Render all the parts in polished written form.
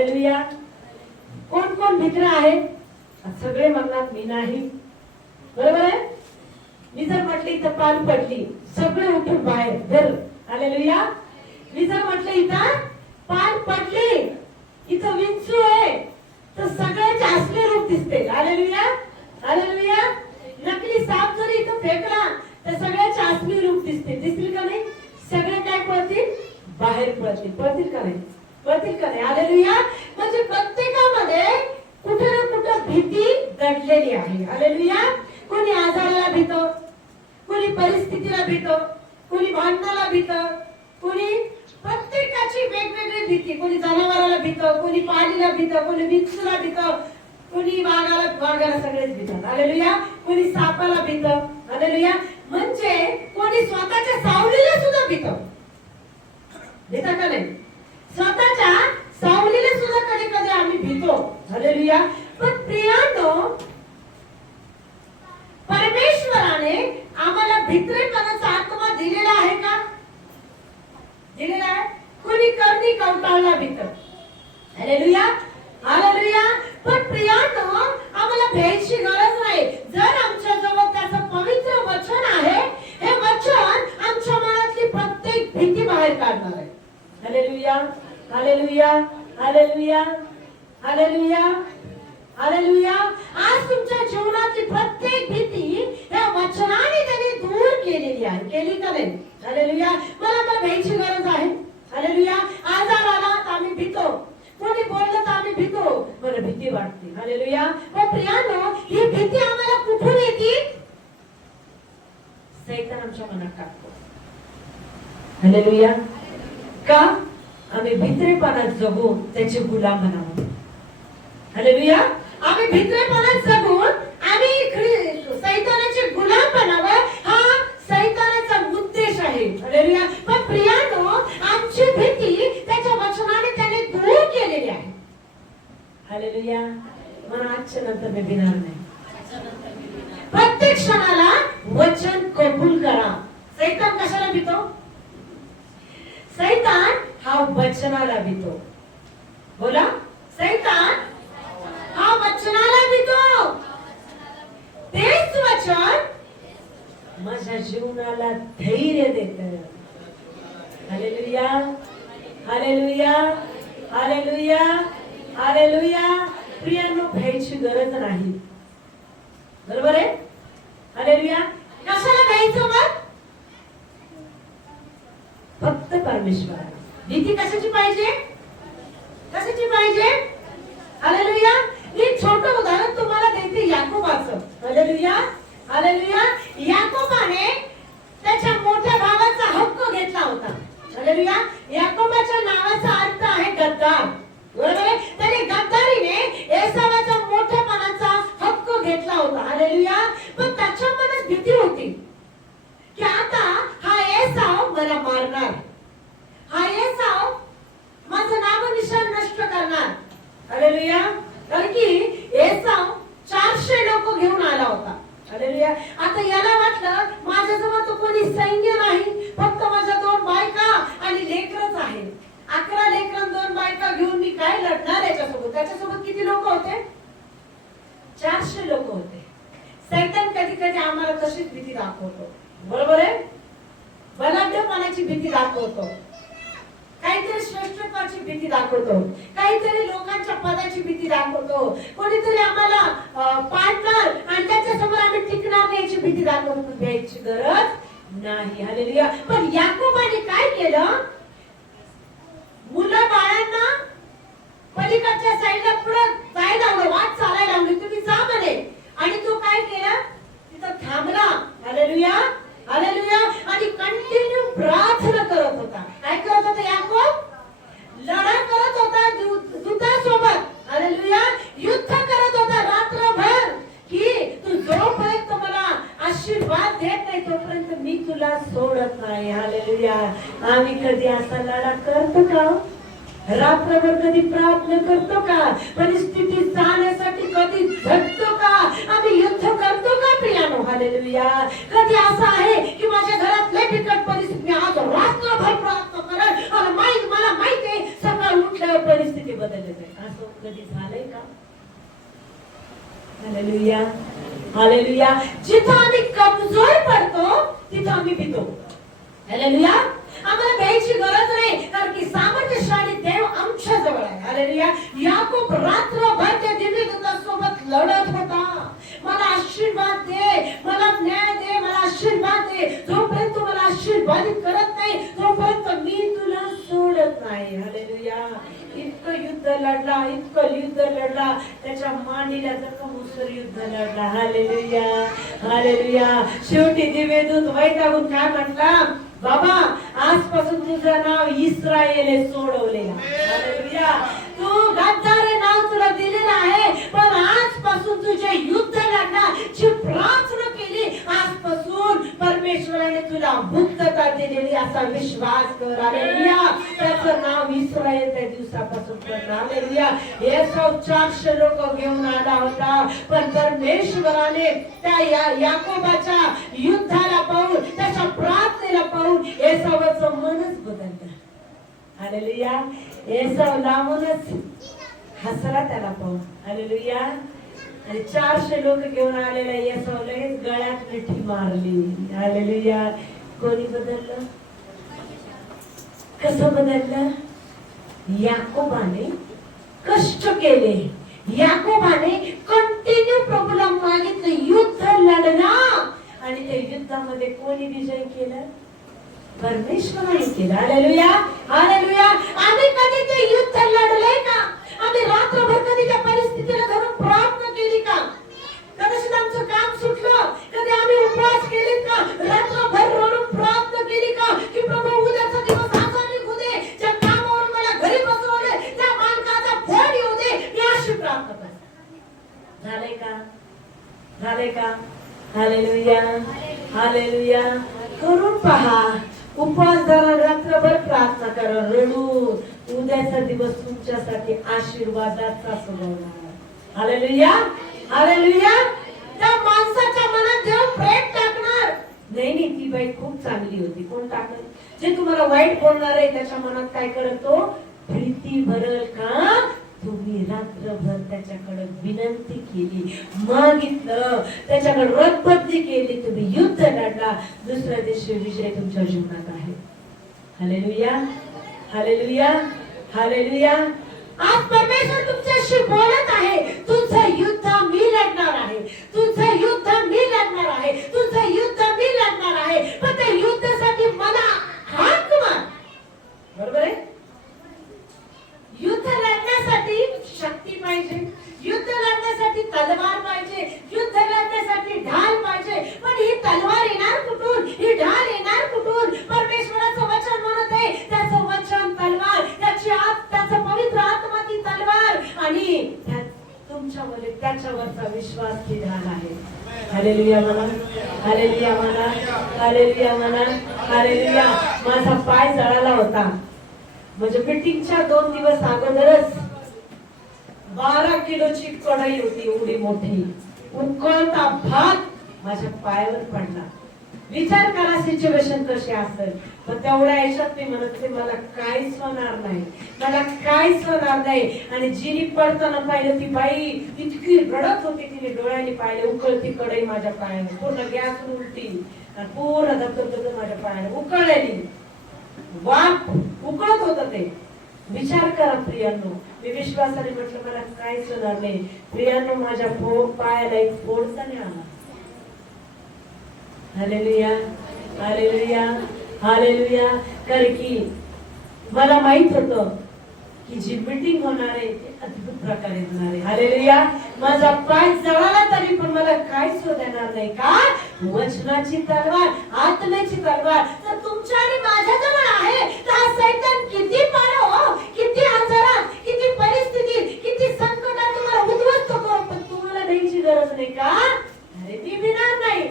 Hallelujah. कोण कोण मित्र आहे? सगळे म्हणतात मी नाही. बरोबर आहे. मी जर म्हटली तर पान पडली, सगळे उठून बाहेर घर. हालेलुया. मी जर म्हटलं इथं पान पडली, इथं विंचू आहे, तर सगळ्याचे असले रूप दिसते. हालेलुया. हालेलुया. नकली साप जरी इथं फेकला तर सगळ्याचे असली रूप दिसते. दिसतील का नाही? सगळे काय पळतील? बाहेर पळतील. पळतील का नाही? पळतील का नाही? हालेलुया. म्हणजे प्रत्येकामध्ये कुठे ना कुठे भीती दडलेली आहे. हालेलुया. कोणी आजाराला भीतो, कोणी परिस्थितीला भीतो, कोणी भांडणाला भीतो, कोणी प्रत्येकाची वेगवेगळी भीती. कोणी जनावराला भीतो, कोणी पाणीला भीतो, कोणी विंचूला भीतो, कोणी वाघाला सगळेच भीतात. हालेलुया. कोणी सापाला भीतो. हालेलुया. म्हणजे कोणी स्वतःच्या सावलीला सुद्धा भीतो. भीता का नाही? स्वतःच्या सावलीला सुद्धा कधी कधी आम्ही भीतो. हालेलुया. पण प्रियांनो, परमेश्वराने आम्हाला भित्रेपणाचा आत्मा दिलेला आहे का? दिलेला आहे. कोणी करणी कवटाळला भीत. हालेलुया. हालेलुया. पण प्रियांनो, आम्हाला भ्यायची गरज नाही. जर आमच्या जवळ त्याचं पवित्र वचन आहे, हे वचन आमच्या मनातली प्रत्येक भीती बाहेर काढणार आहे. Hallelujah. Hallelujah. Hallelujah. Hallelujah. Hallelujah. आज तुमच्या जीवनातली प्रत्येक भीती या वचनाने त्यांनी दूर केलेली आहे. केली का नाही? हालेलुया. मला भ्यायची गरज आहे. हालेलुया. आजार आला तर आम्ही भीतो, कोणी बोललं तर आम्ही भीतो, मला भीती वाटते. हालेलुया. पण प्रियांनो, ही भीती आम्हाला कुठून येते? सैतान आमच्या मनात टाकतो. हालेलुया. का? आम्ही भित्रेपणात जगून त्याचे गुलाम बनावं. हालेलुया. आम्ही भित्रेपणात जगून आम्ही सैतानाचे गुलाम बनावं, हा सैतानाचा उद्देश आहे. हालेलुया. पण प्रियांनो, आमची भीती त्याच्या वचनाने त्याने दूर केलेली आहे. हालेलुया. मला आजच्या नंतर मी भिणार नाही. प्रत्येक क्षणाला वचन कबूल करा. सैतान कशाला भीतो? सैतान हा वचनाला भीतो. बोला. सैतान हा वचनाला भीतो. तेच वचन माझ्या जीवनाला धैर्य देतं. हालेलुया. हालेलुया. हालेलुया. हालेलुया. प्रियांनो, भ्यायची गरज नाही. बरोबर आहे? हालेलुया. कशाला भ्यायचं मग? फक्त परमेश्वराला. भीती कशाची पाहिजे? कशाची पाहिजे? हालेलुया. एक छोटं उदाहरण तुम्हाला देते याकोबाचं. हालेलुया. हालेलुया. याकोबाने त्याच्या मोठ्या भावाचा हक्क घेतला होता. हालेलुया. याकोबाच्या नावाचा अर्थ आहे गद्दार. बरोबर आहे? त्याने गद्दारीने एसावाचा मोठेपणाचा हक्क घेतला होता. हालेलुया. पण त्याच्या मनात भीती होती की आता हा एसाव मला मारणार, हा एसाव माझं नामनिशाण नष्ट करणार. हालेलुया. कारण की एसाव 400 लोक घेऊन आला होता. हालेलुया. आता याला वाटलं माझ्याजवळ तो कोणी सैन्य नाही, फक्त माझ्या 2 बायका आणि लेकरच आहे. 11 लेकरं 2 बायका घेऊन मी काय लढणार याच्यासोबत? त्याच्यासोबत किती लोक होते? 400 लोक होते. सैतान कधी कधी आम्हाला तशीच भीती दाखवतो. बरोबर आहे? बलाढ्यपणाची भीती दाखवतो, काहीतरी श्रेष्ठत्वाची भीती दाखवतो, काहीतरी लोकांच्या पदाची भीती दाखवतो, कोणीतरी आम्हाला पाडणार आणि त्याच्यासमोर आम्ही टिकणार नाही याची भीती दाखवतो. भ्यायची गरज नाही. हालेलुया. पण याकोबाने काय केलं? मुलं बाळांना पलीकडच्या साईडला पुढे जायला लावलं, वाट चालायला लावली, तुम्ही जा म्हणे. आणि तो काय केला? तिथं थांबला. हालेलुया. हालेलुया. आणि कंटिन्यू प्रार्थना करत होता. काय करत होता याकोब? लढा करत होता दूतासोबत. हालेलुया. युद्ध करत होता रात्रभर की तू जोपर्यंत मला आशीर्वाद देत नाही तोपर्यंत मी तुला सोडत नाही. हालेलुया. आम्ही कधी असा लढा करतो का? रात्रभर कधी प्रार्थना करतो का? परिस्थिती जाण्यासाठी कधी झटतो का? आम्ही युद्ध करतो का प्रियानो? हालेलुया. कधी असं आहे की माझ्या घरात लय बिकट परिस्थिती, मी आज रात्रभर प्रार्थना करेन आणि मला माहिती आहे सकाळ उठल्यावर परिस्थिती बदलते. कधी झालंय का? Hallelujah, hallelujah. जिथं आम्ही कमजोर पडतो तिथं आम्ही पितो. हालेलुया. आम्हाला प्यायची गरज नाही, कारण की सामर्थ्यशाली देव आमच्या जवळ आहे. हालेलुया. याकूब रात्रभर त्या दिव्यदूतासोबत लढत होता. मला आशीर्वाद दे, मला न्याय दे, मला आशीर्वाद दे. जोपर्यंत तू मला आशीर्वादित करत नाही तोपर्यंत मी तुला सोडत नाही. हालेलुया. इतकं युद्ध लढला, इतकं युद्ध लढला, त्याच्या मांडीला जखम उसर युद्ध लढला. Hallelujah, hallelujah. शेवटी दिव्यदूत वैतागून काय म्हटला? बाबा, आजपासून तुझं नाव इस्रायल आहे, सोडवलेला. हालेलुया. तू गद्दार हे नाव तुला दिलेलं आहे, पण आजपासून तुझे युद्ध लढण्याची प्रार्थना केली, आजपासून परमेश्वराने तुला मुक्तता दिलेली असा विश्वास कर. हालेलुया. त्याचं नाव इस्रायल त्या दिवसापासून पडलं. हालेलुया. एसाव 400 लोक घेऊन आला होता, पण परमेश्वराने त्या याकोबाच्या युद्धाला पाहून, त्याच्या प्रार्थनेला पाहून एसावाचं मनच बदललं. हालेलुया. एसाव लांबूनच हसला त्याला पाहून. हालेलुया. आणि 400 लोक घेऊन आलेला एसाव लगेच गळ्यात मिठी मारली. हालेलुया. कोणी बदललं? कसं बदललं? याकोबाने कष्ट केले, याकोबाने कंटिन्यू प्रभूला मागितलं, युद्ध लढला, आणि त्या युद्धामध्ये कोणी विजय केला? परमेश्वराने केला. Hallelujah, hallelujah. आम्ही कधी ते युद्ध लढले का? आम्ही रात्रभर कधी त्या परिस्थितीला धरून प्रार्थना केली का? कदाचित आमचं काम सुटलं, कधी आम्ही उपवास केले का? रात्रभर रडून प्रार्थना केली का? की प्रभू उद्याचा दिवस असा निघू दे, ज्या कामावरून मला घरी बसवले त्या मालकाचा फोन येऊ दे, मी अशी प्रार्थना करते. झालंय का? झालंय का? Hallelujah, hallelujah. करून पहा. उपवास धरा, रात्रभर प्रार्थना करा, रडू. उद्याचा दिवस तुमच्यासाठी आशीर्वादाचा सजवणार. Hallelujah, hallelujah. त्या माणसाच्या मनात देव प्रेम टाकणार. नाही, ती बाई खूप चांगली होती. कोण टाकणार? जे तुम्हाला वाईट बोलणार आहे त्याच्या मनात काय करतो? प्रीती भरल का? तुम्ही रात्रभर त्याच्याकडे विनंती केली, मागितलं, त्याच्याकडे रदबदली केली, तुम्ही युद्ध लढला, दुसऱ्या दिवशी विजय तुमच्या जीवनात आहे. Hallelujah, hallelujah, hallelujah. आज परमेश्वर तुमच्याशी बोलत आहे. तुझं युद्ध मी लढणार आहे, तुझं युद्ध मी लढणार आहे, तुझं युद्ध मी लढणार आहे. पण त्या युद्धासाठी मला हाक मार. बरोबर आहे? युद्ध लढण्यासाठी शक्ती पाहिजे, युद्ध लढण्यासाठी तलवार पाहिजे, युद्ध लढण्यासाठी ढाल पाहिजे. पण ही तलवार येणार कुठून? ही ढाल येणार कुठून? परमेश्वराचं वचन म्हणत आहे, त्याचं वचन तलवार, त्याची त्याचं पवित्र आत्मा ती तलवार, आणि तुमच्यामध्ये त्याच्यावरचा विश्वास ती ढाल आहे. हालेलुया म्हणा, हालेलुया म्हणा, हालेलुया म्हणा, हालेलुया. माझा पाय जळाला होता, म्हणजे मीटिंगच्या 2 दिवस अगोदरच 12 किलोची कढई होती, एवढी मोठी, उकळता भात माझ्या पायावर पडला. विचार करा सिच्युएशन कशी असेल. पण तेवढ्या याच्यात मी म्हणत मला काहीच होणार नाही, मला काहीच होणार नाही. आणि जिनी पडताना पाहिलं ती बाई इतकी रडत होती, तिने डोळ्याने पाहिले, उकळती कढई माझ्या पायाने, पूर्ण गॅस उलटी, पूर्ण धबधब माझ्या पायाने उकळलेली, वाफ उकळत होत ते. विचार करा प्रियांनो. मी विश्वासाने म्हटलं मला काहीच होणार नाही. प्रियांनो, माझ्या पायाला एक फोडचा नाही आला. Hallelujah, hallelujah, hallelujah. कारण की मला माहित होतं की जी मीटिंग होणार आहे ती अद्भुत प्रकारे होणार आहे. हालेलुया. माझा पाय जळाला तरी पण मला काहीच होत येणार नाही. का? वचनाची तलवार, आत्म्याची तलवार तर तुमच्या आणि माझ्या जवळ आहे. तर सैतान किती पारो, किती आजारात, किती परिस्थिती, किती संकटात तुम्हाला उद्ध्वस्त करो, पण तुम्हाला द्यायची गरज नाही. का? अरे मी भिणार नाही,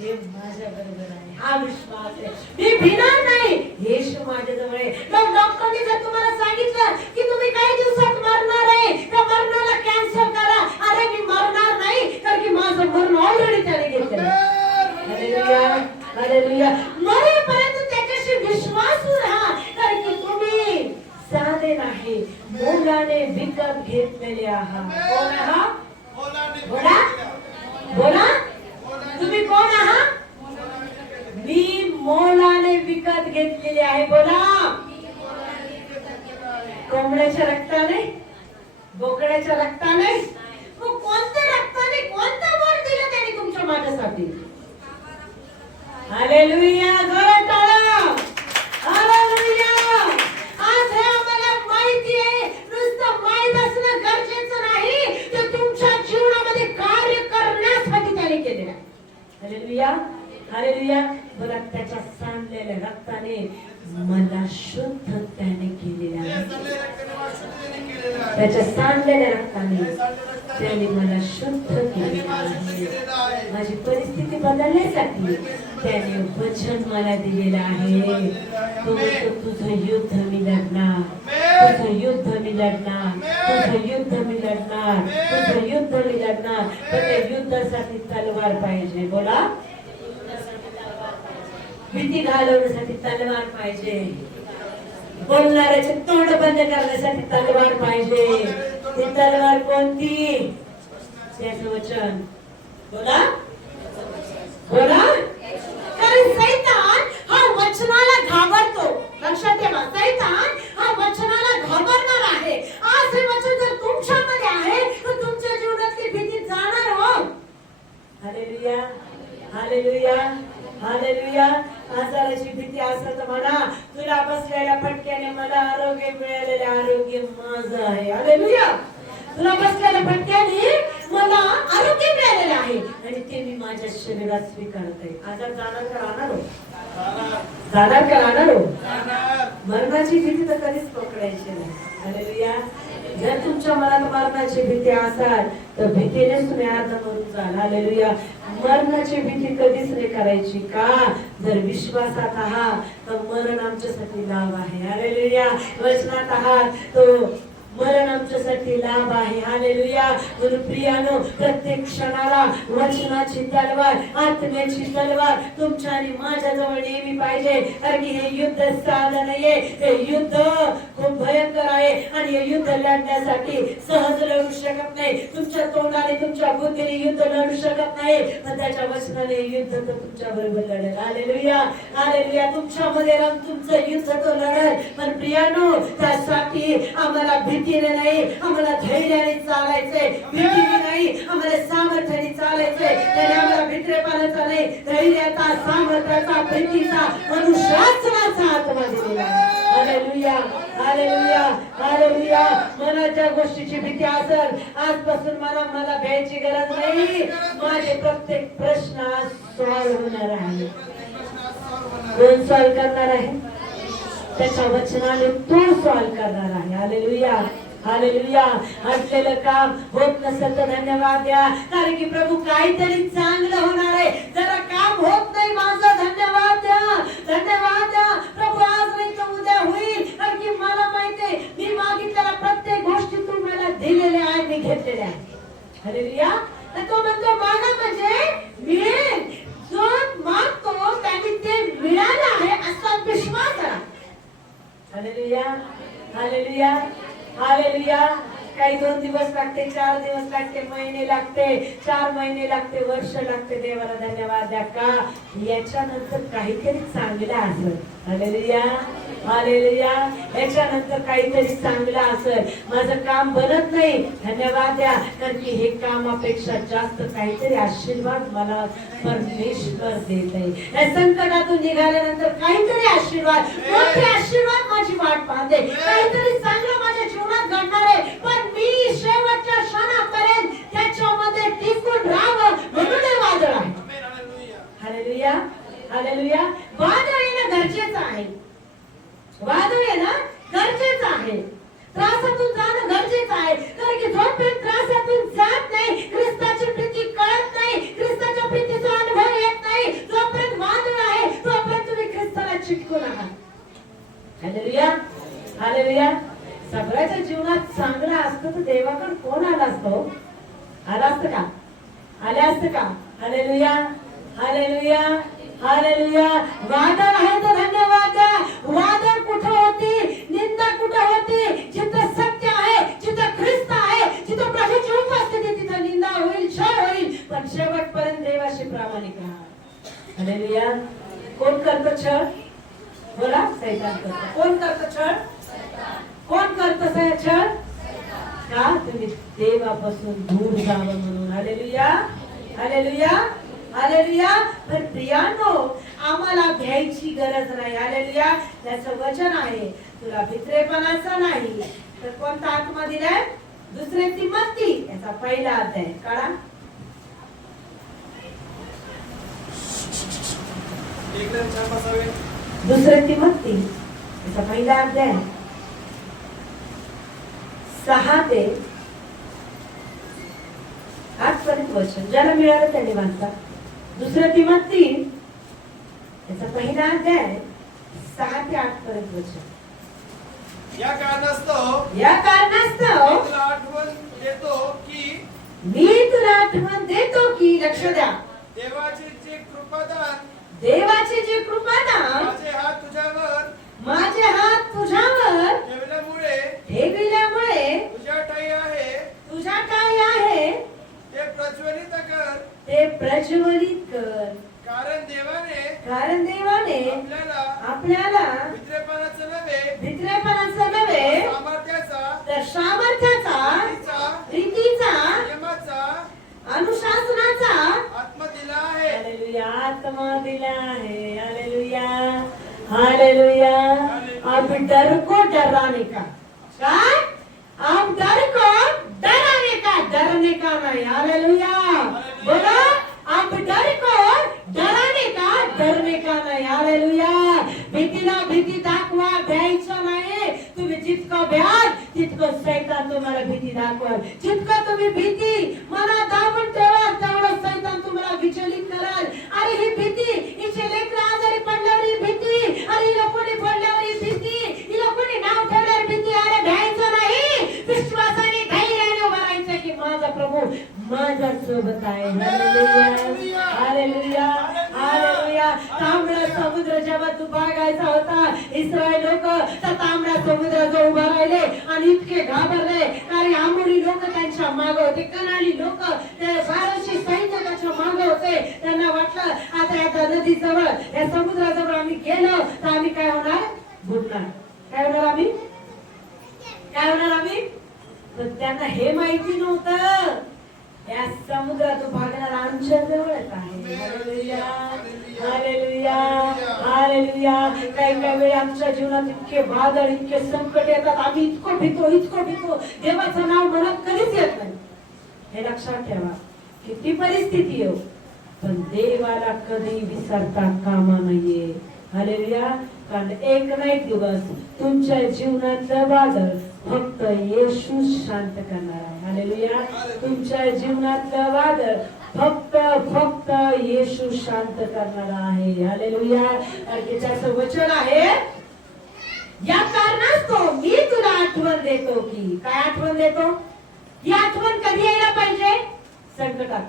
देव माझ्या बरोबर आहे, हा विश्वास आहे. मी भिणार नाही, येशू माझ्या जवळ आहे. मग डॉक्टरने जर तुम्हाला सांगितलं की तुम्ही काही दिवसात मरणार आहे, तर मरणाला कॅन्सल करा. अरे मी मरणार नाही, कारण की माझं मरण ऑलरेडी त्याने घेतलं. Hallelujah, hallelujah. मरेपर्यंत त्याच्याशी विश्वासू राहा, कारण की तुम्ही साधे नाही, मोलाने विकत घेतले आहात. कोण आहात? बोला बोला, तुम्ही कोण आहात? मी मोलाने विकत घेतलेले आहे. बोला, कोंबड्याच्या रक्ताने, बोकड्याच्या रक्ताने, मग कोणत्या रक्ताने, कोणता वर दिला त्याने तुमच्या माझ्यासाठी? हालेलुया, जोरात टाळा. हालेलुया. आज हे आम्हाला माहिती आहे, नुसतं माहित असणं गरजेचं नाही, ते तुमच्या जीवनामध्ये कार्य करण्यासाठी त्याने केलेलं आहे. Hallelujah, hallelujah. बरं, त्याच्या सांडलेल्या रक्ताने मला शुद्ध त्याने केलेलं आहे. त्याच्या सांडलेल्या रक्ताने त्याने मला शुद्ध केलेलं आहे. माझी परिस्थिती बदलण्यासाठी त्याने वचन मला दिलेलं आहे. तो म्हणतो, तुझं युद्ध मी लढणार, तुझं युद्ध मी लढणार, तुझं युद्ध मी लढणार, तुझं युद्ध मी लढणार. पण त्या युद्धासाठी तलवार पाहिजे. बोला, भीती घालवण्यासाठी तलवार पाहिजे. बोलणाऱ्याचे तोंड बंद करण्यासाठी तलवार पाहिजे. ती तलवार कोणती? त्याचं वचन. बोला बोला. कारण सैतान हा वचनाला घाबरतो. लक्षात ठेवा, सैतान हा वचनाला घाबरणार आहे. आज हे वचन जर तुमच्यामध्ये आहे तर तुमच्या जीवनातली भीती जाणार हो. Hallelujah, hallelujah, hallelujah. आजाराची भीती असेल तर म्हणा, तुला बसलेल्या फटक्याने मला आरोग्य मिळालेले आरोग्य माझं आहे. हालेलुया. तुला बसलेल्या फटक्याने मला आरोग्य मिळालेले आहे आणि ते मी माझ्या शरीरात स्वीकारते. आजार जाणार का राहणार हो? जाणार का राहणार हो? मरणाची भीती तर कधीच पकडायची नाही. हालेलुया. जर तुमच्या मनात मरणाची भीती असाल तर भीतीनेच तुम्ही अर्ध मरून जाल. हालेलुया. मरणाची भीती कधीच नाही करायची. का? जर विश्वासात आहात तर मरण आमच्यासाठी लाभ आहे. हालेलुया. वचनात आहात तो मरण आमच्यासाठी लाभ आहे. हालेलुया. म्हणून प्रियानो, प्रत्येक क्षणाला वचनाची तलवार, आत्म्याची तलवार तुमच्या आणि माझ्या जवळ नेहमी पाहिजे. कारण की हे युद्ध साधं नाहीये, हे युद्ध खूप भयंकर आहे आणि हे युद्ध लढण्यासाठी सहज लढू शकत नाही. तुमच्या तोंडाने, तुमच्या बुद्धीने युद्ध लढू शकत नाही, पण त्याच्या वचनाने युद्ध तर तुमच्या बरोबर लढेल. Hallelujah, hallelujah. तुमच्यामध्ये राहून तुमचं युद्ध तो लढेल. पण प्रियानो, त्यासाठी आम्हाला भीतीने नाही, आम्हाला धैर्याने चालायचंय. भीतीने नाही, आम्हाला सामर्थ्याने चालायचंय. त्याने आम्हाला भित्रेपणाचा नाही, धैर्याचा, सामर्थ्याचा, भीतीचा, अनुशासनाचा आत्मा दिलेला आहे. Hallelujah, hallelujah, hallelujah. मनाच्या गोष्टीची भीती असेल, आजपासून मला भ्यायची गरज नाही. माझे प्रत्येक प्रश्न सॉल्व्ह होणार आहे. कोण सॉल्व्ह करणार आहे? त्याच्या वचनाने तो सॉल्व्ह करणार आहे. Hallelujah, hallelujah. असलेलं काम होत नसेल तर धन्यवाद द्या, कारण की प्रभू काहीतरी चांगलं होणार आहे. जरा काम होत नाही माझं, धन्यवाद द्या, धन्यवाद द्या. प्रभू आज नाही तर उद्या होईल, कारण की मला माहिती आहे मी मागितलेल्या प्रत्येक गोष्टी तू मला दिलेल्या आहेत, मी घेतलेल्या आहेत. हालेलुया. तो म्हणतो मागा म्हणजे मिळेल. जो मागतो त्याने ते मिळालं आहे असा विश्वास करा. Hallelujah, hallelujah, hallelujah. काही 2 दिवस लागते, 4 दिवस लागते, महिने लागते, 4 महिने लागते, वर्ष लागते. देवाला धन्यवाद द्या. का? याच्यानंतर काहीतरी चांगलं असेल. Hallelujah, hallelujah. याच्यानंतर काहीतरी चांगलं असेल. माझं काम बनत नाही, धन्यवाद द्या, कारण की हे कामापेक्षा जास्त काहीतरी आशीर्वाद मला परमेश्वर देत आहे. या संकटातून निघाल्यानंतर काहीतरी आशीर्वाद, मोठे आशीर्वाद माझी वाट पाहते. काहीतरी चांगलं माझ्या जीवनात घडणार आहे, पण मी शेवटच्या क्षणापर्यंत त्याच्यामध्ये टिकून राहावं म्हणून हे वादळ आहे. Hallelujah, hallelujah. वादळ येणं गरजेचं आहे. वादळ येणं गरजेचं आहे. त्रासातून जाणं गरजेचं आहे, कारण की जोपर्यंत त्रासातून जात नाही, ख्रिस्ताची प्रीती कळत नाही, ख्रिस्ताच्या प्रीतीचा अनुभव येत नाही, जोपर्यंत वादळ आहे तोपर्यंत तुम्ही ख्रिस्ताला चिटकून आहात. Hallelujah, hallelujah. सगळ्याच्या जीवनात चांगलं असतं तर देवाकडे कोण आला असतो? आला असतं का? आले असतं का? Hallelujah, hallelujah, hallelujah. वादळ आहे तर धन्यवाद द्या. वादळ कुठं होती, निंदा कुठं होती? जिथं सत्य आहे, जिथं ख्रिस्त आहे, जिथं प्रभूची उपस्थिती तिथं निंदा होईल, छळ होईल, पण शेवटपर्यंत देवाशी प्रामाणिक राहा. हालेलुया. कोण करतं छळ? बोला. सैतान करतं. कोण करतं छळ? कोण करतं छळ? का? तुम्ही देवापासून दूर जावं म्हणून. हालेलुया. हालेलुया. हालेलुया. तर प्रियानो, आम्हाला घ्यायची गरज नाही. हालेलुया. त्याचं वचन आहे, तुला भित्रेपणाचा नाही तर कोणता आत्मा दिलाय? दुसरे तिमोथी याचा पहिला अध्याय काढा. दुसरे तिमोथी याचा पहिला अध्याय 6 ते 8 पर्यंत वचन. ज्याला मिळालं त्याने वाचा. दुसरे तिमोथी याचा पहिला अध्याय 6 ते 8 पर्यंत वचन. या कारणास्तव तुला आठवण देतो की लक्ष द्या, देवाचे जे कृपादान माझे हात तुझ्यावर ठेविल्यामुळे तुझ्या ठायी आहे ते प्रज्वलित कर. कारण देवाने आपल्याला भित्रेपणाचं नव्हे तर सामर्थ्याचा, रीतीचा, अनुशासनाचा आत्मा दिला आहे. हालेलुया. आत्मा दिला आहे. हालेलुया. हालेलुया. अब डर को डराने का, काय? अब डर को डरने का नहीं. हालेलुया. बोलो. अब डर को डरने का नहीं. हालेलुया. भीतीला भीती दाखवा द्यायचं नाही. तुम्ही जितकं भ्याल तितकं सैतान तुम्हाला भीती दाखवाल. जितकं तुम्ही भीती मनात दाबून ठेवाल तेवढं सैतान तुम्हाला विचलित कराल. अरे ही भीती, हिचे लेकरं आजारी पडल्यावर ही भीती, अरे हिला कोणी पडल्यावर ही भीती, हिला कोणी नाव ठेवल्यावर भीती. अरे भ्यायचं नाही, विश्वासाने धैर्याने उभं राहायचं की माझा प्रभू माझ्या सोबत आहे. हालेलुया. हालेलुया. हालेलुया. तांबडा समुद्र जेव्हा तू बघायचा होता, इस्रायल लोक त्या तांबड्या समुद्राजवळ उभा राहिले आणि इतके घाबरले कारण आमोरी लोक त्यांच्या मागे होते, कनानी लोक ते 1200 सैन्य त्याच्या मागे होते. त्यांना वाटलं आता या नदीजवळ, या समुद्राजवळ आम्ही गेलो तर आम्ही काय होणार? बुडणार. काय होणार आम्ही? काय होणार आम्ही? पण त्यांना हे माहिती नव्हतं या समुद्रात भागणार आमच्या जवळच आहे. हालेलुया. हालेलुया. हालेलुया. काही वेळी आमच्या जीवनात इतके वादळ, इतके संकट येतात, आम्ही इतकं भीतो देवाचं नाव म्हणत कधीच येत नाही. हे लक्षात ठेवा. किती परिस्थिती येऊ पण देवाला कधी विसरता कामा नाहीये. हालेलुया. कारण एक ना एक दिवस तुमच्या जीवनातलं वादळ फक्त येशू शांत करणार आहे. हालेलुया. तुमच्या जीवनातलं वादळ फक्त येशू शांत करणार आहे. हालेलुया. कारण त्याचं वचन आहे, या कारणास्तव मी तुला आठवण देतो की. काय आठवण देतो? ही आठवण कधी यायला पाहिजे? संकटात.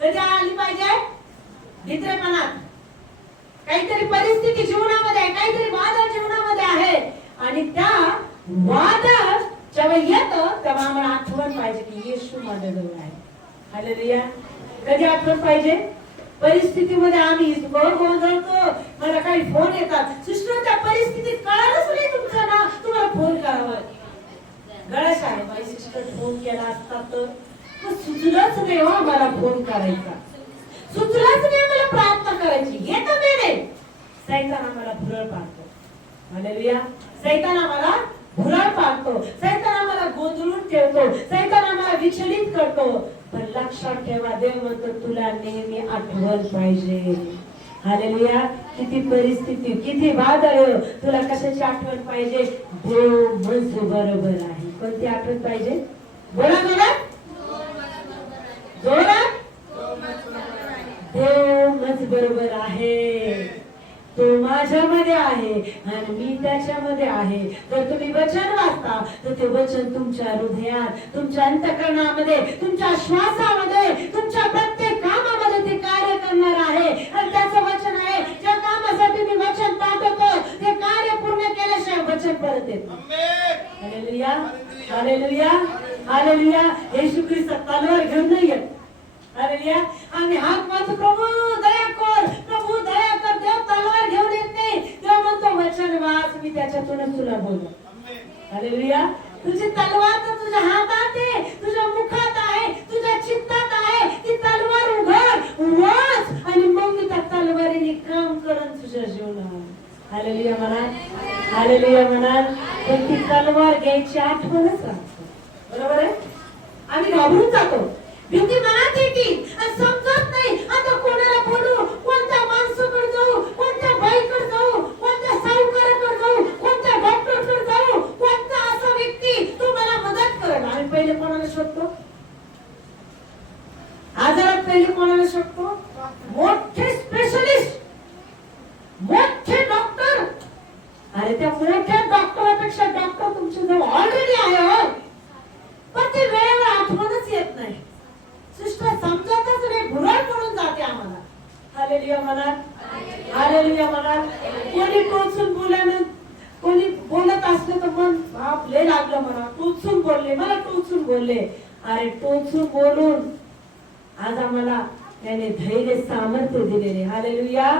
कधी आली पाहिजे? भित्रेपणात. काहीतरी परिस्थिती जीवनामध्ये आहे, काहीतरी वादळ जीवनामध्ये आहे आणि त्या वादळ जेव्हा येतं तेव्हा आम्हाला आठवण पाहिजे की येशू माझ्याजवळ आहे. हालेलुया. कधी आठवण पाहिजे? परिस्थितीमध्ये आम्ही गोंधळतो, मला काही फोन येतात, सिस्टर त्या परिस्थितीत कळालंच नाही तुमचं नाव, तुम्हाला फोन करावा. गळस आहे बाई, सिस्टर फोन केला असता तर सुचलंच नाही हो मला फोन करायचा, सुचलंच नाही मला प्रार्थना करायची. हे तर मेले. सैतान आम्हाला भुरळ पाडतो. हालेलुया. सैतान आम्हाला भुरळ पाडतो, सैतान आम्हाला गोंधळून ठेवतो, सैतान आम्हाला विचलित करतो. पण लक्षात ठेवा, देव म्हणतो तुला नेहमी आठवण पाहिजे. हालेलुया. किती परिस्थिती, किती वादळ, तुला कशाची आठवण पाहिजे? देव मज बरोबर आहे. कोणती आठवण पाहिजे? बोला बोला जोरात. देव मज बरोबर आहे. तो माझ्यामध्ये आहे आणि मी त्याच्यामध्ये आहे. जर तुम्ही वचन वाचता तर ते वचन तुमच्या हृदयात, तुमच्या अंतःकरणामध्ये, तुमच्या श्वासामध्ये, तुमच्या प्रत्येक कामामध्ये ते कार्य करणार आहे. आणि त्याचं वचन आहे, ज्या कामासाठी मी वचन पाठवतो ते कार्य पूर्ण केल्याशिवाय वचन परत येत. हालेलुया. हालेलुया. हालेलुया. येशू ख्रिस्त तलवार घेऊन नाही येत. हालेलुया. आम्ही हाक मारतो, प्रभू दया कर, प्रभू दया कर. देव तलवार घेऊन येत नाही. देव म्हणतो वचन वाच, मी त्याच्यातूनच तुला बोलतो. हालेलुया. तुझी तलवार तर तुझ्या हातात आहे, तुझ्या मुखात आहे, तुझ्या चित्तात आहे. ती तलवार उघड, वाच, आणि मग मी त्या तलवारीने काम करन तुझ्या जीवनात. हालेलुया म्हणा, हालेलुया म्हणा. पण ती तलवार घ्यायची आठवणच राहते. बरोबर आहे. आम्ही घाबरून जातो, भीती मनात येते आणि समजत नाही आता कोणाला बोलू, कोणत्या माणसाकडे जाऊ, कोणत्या बाईकडे जाऊ, कोणत्या सावकाराकडे जाऊ, कोणत्या डॉक्टरकडे जाऊ, कोणता असा व्यक्ती तो मला मदत करेल. आम्ही पहिले कोणाला शोधतो? आजारात पहिले कोणाला शोधतो? मोठे स्पेशलिस्ट, मोठे डॉक्टर. अरे त्या मोठ्या डॉक्टरापेक्षा डॉक्टर तुमच्या जवळ ऑलरेडी आहे हो. पण ते वेळेवर आठवणच येत नाही. सिस्टर समजतच नाही, भुरळ पडून जाते आम्हाला. हालेलुया म्हणा, हालेलुया म्हणा. कोणी टोचून बोलल्यानं, कोणी बोलत असलं तर मन बाप लय लागलं म्हणा. टोचून बोलले, मला टोचून बोलले. अरे टोचून बोलून आज आम्हाला त्याने धैर्य सामर्थ्य दिलेले. Hallelujah,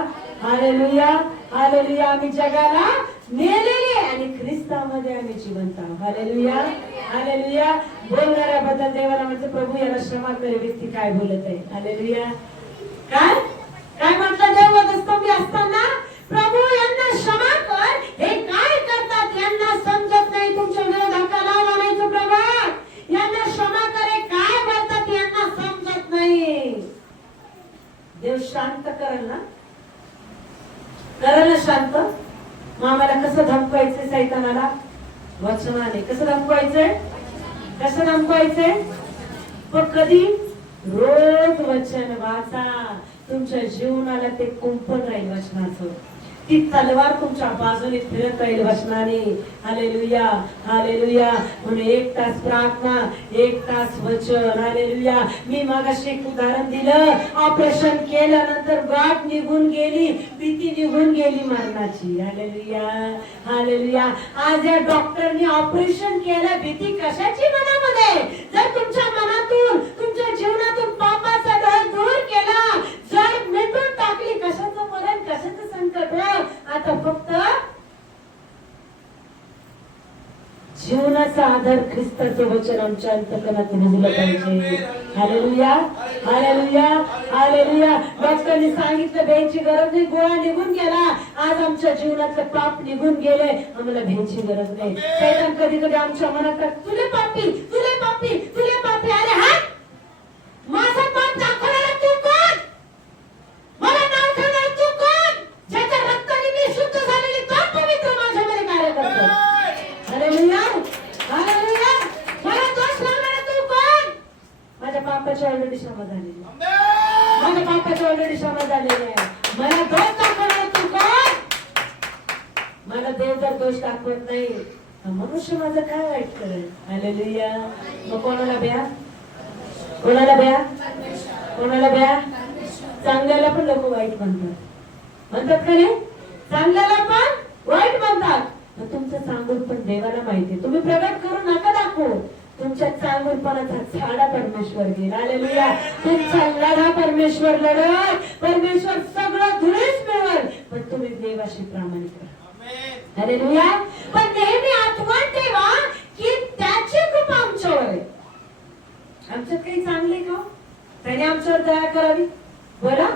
hallelujah, hallelujah. आम्ही जगाला नेलेले आणि ख्रिस्तामध्ये आम्ही जिवंत आहोत. Hallelujah, hallelujah. बोलणाऱ्याबद्दल देवाला म्हणजे प्रभू याला क्षमा करे, व्यक्ती काय बोलत आहे. हालेलुया. काय काय म्हटलं देव स्तंभी असताना? प्रभू यांना क्षमा कर, हे काय करतात यांना समजत नाही. तुमच्या विरोधाला म्हणायचं प्रभू यांना क्षमा करे, काय बोलतात यांना समजत नाही. देव शांत करेल ना, करेल ना शांत. मग आम्हाला कसं धमकायचंय सैतानाला? वचनाने. कसं धमकायचंय? कसं धमकायचंय? पण कधी? रोज वचन वाचा. तुमच्या जीवनाला ते कुंपण राहील वचनाचं. ती तलवार तुमच्या बाजूने फिरत राहील वचनाने. Hallelujah, hallelujah. म्हणून 1 तास प्रार्थना, 1 तास वचन. हालेलुया. मी मागाशी एक उदाहरण दिलं. ऑपरेशन केल्यानंतर गाठ निघून गेली, भीती निघून गेली मरणाची. Hallelujah, hallelujah. आज या डॉक्टरनी ऑपरेशन केलं, भीती कशाची मनामध्ये? जर तुमच्या मनातून, तुमच्या जीवनातून पापाचा डर दूर केला, जर मिटून टाकली, कशाचं मरण, कशाचं संकट हो. आता फक्त जीवनाचा आधार ख्रिस्ताचे वचन आमच्या अंतःकरणात रुजलं पाहिजे. Hallelujah, hallelujah, hallelujah. डॉक्टरने सांगितलं भ्यायची गरज नाही, गोळा निघून गेला. आज आमच्या जीवनाचं पाप निघून गेले, आम्हाला भ्यायची गरज नाही. शैतान कधी कधी आमच्या मनात तुले पापी, तुले पापी, तुले पापी. अरे हा माझा पाप दाखवणारा तू कोण? मला नाव ठेवणार तू कोण? ज्याच्या रक्ताने मी शुद्ध झालेली तो पवित्र माझ्यामध्ये कार्य करतो. Hallelujah, hallelujah. मला दोष लावणारा तू कोण? माझ्या पापाची ऑलरेडी क्षमा झालेली, माझ्या पापाची ऑलरेडी क्षमा झालेली आहे. मला दोष दाखवणारा तू कोण? मला देव जर दोष दाखवत नाही, मनुष्य माझं काय वाईट करेल? हालेलुया. मग कोणाला भ्या? कोणाला भ्या? कोणाला भ्या? चांगल्याला पण लोक वाईट म्हणतात. म्हणतात का नाही? चांगल्याला पण वाईट म्हणतात. तुमचं चांगुल पण देवाला माहिती. तुम्ही प्रगट करू नका दाखवू. तुमच्या चांगुलपणाचा झाडा परमेश्वर घेईल. हालेलुया. तुमचा लढा परमेश्वर लढल, परमेश्वर सगळं धुळीच मिळवल, पण तुम्ही देवाशी प्रामाणिक राहा. हालेलुया. पण नेहमी आठवण ठेवा की त्याची कृपा आमच्यावर आहे. आमच्यात काही चांगले का? त्याने आमच्यावर दया करावी. बोला,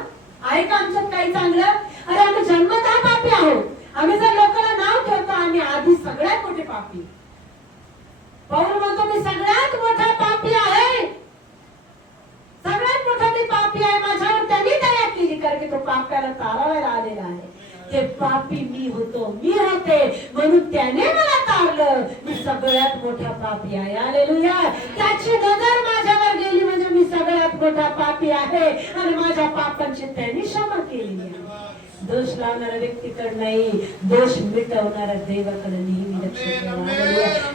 आहे का आमच्यात काही चांगलं? अरे आम्ही जन्मतः पापी आहोत. आम्ही जर लोकांना नाव ठेवतो आम्ही आधी सगळ्यात मोठे पापी. पौल म्हणतो मी सगळ्यात मोठा पापी आहे, सगळ्यात मोठा मी पापी आहे. माझ्यावर त्यांनी दया केली, कारण की तो पाप्याला तारवायला आलेला आहे. ते पापी मी होतो, मी होते, म्हणून त्याने मला तारलं. मी सगळ्यात मोठा पापी आहे. हालेलुया. त्याची नजर माझ्यावर गेली म्हणजे मी सगळ्यात मोठा पापी आहे आणि माझ्या पापांची त्यांनी क्षमा केली आहे. दोष लावणाऱ्या व्यक्तीकडे नाही, दोष मिटवणाऱ्या देवाकडे नेहमी लक्ष ठेवा.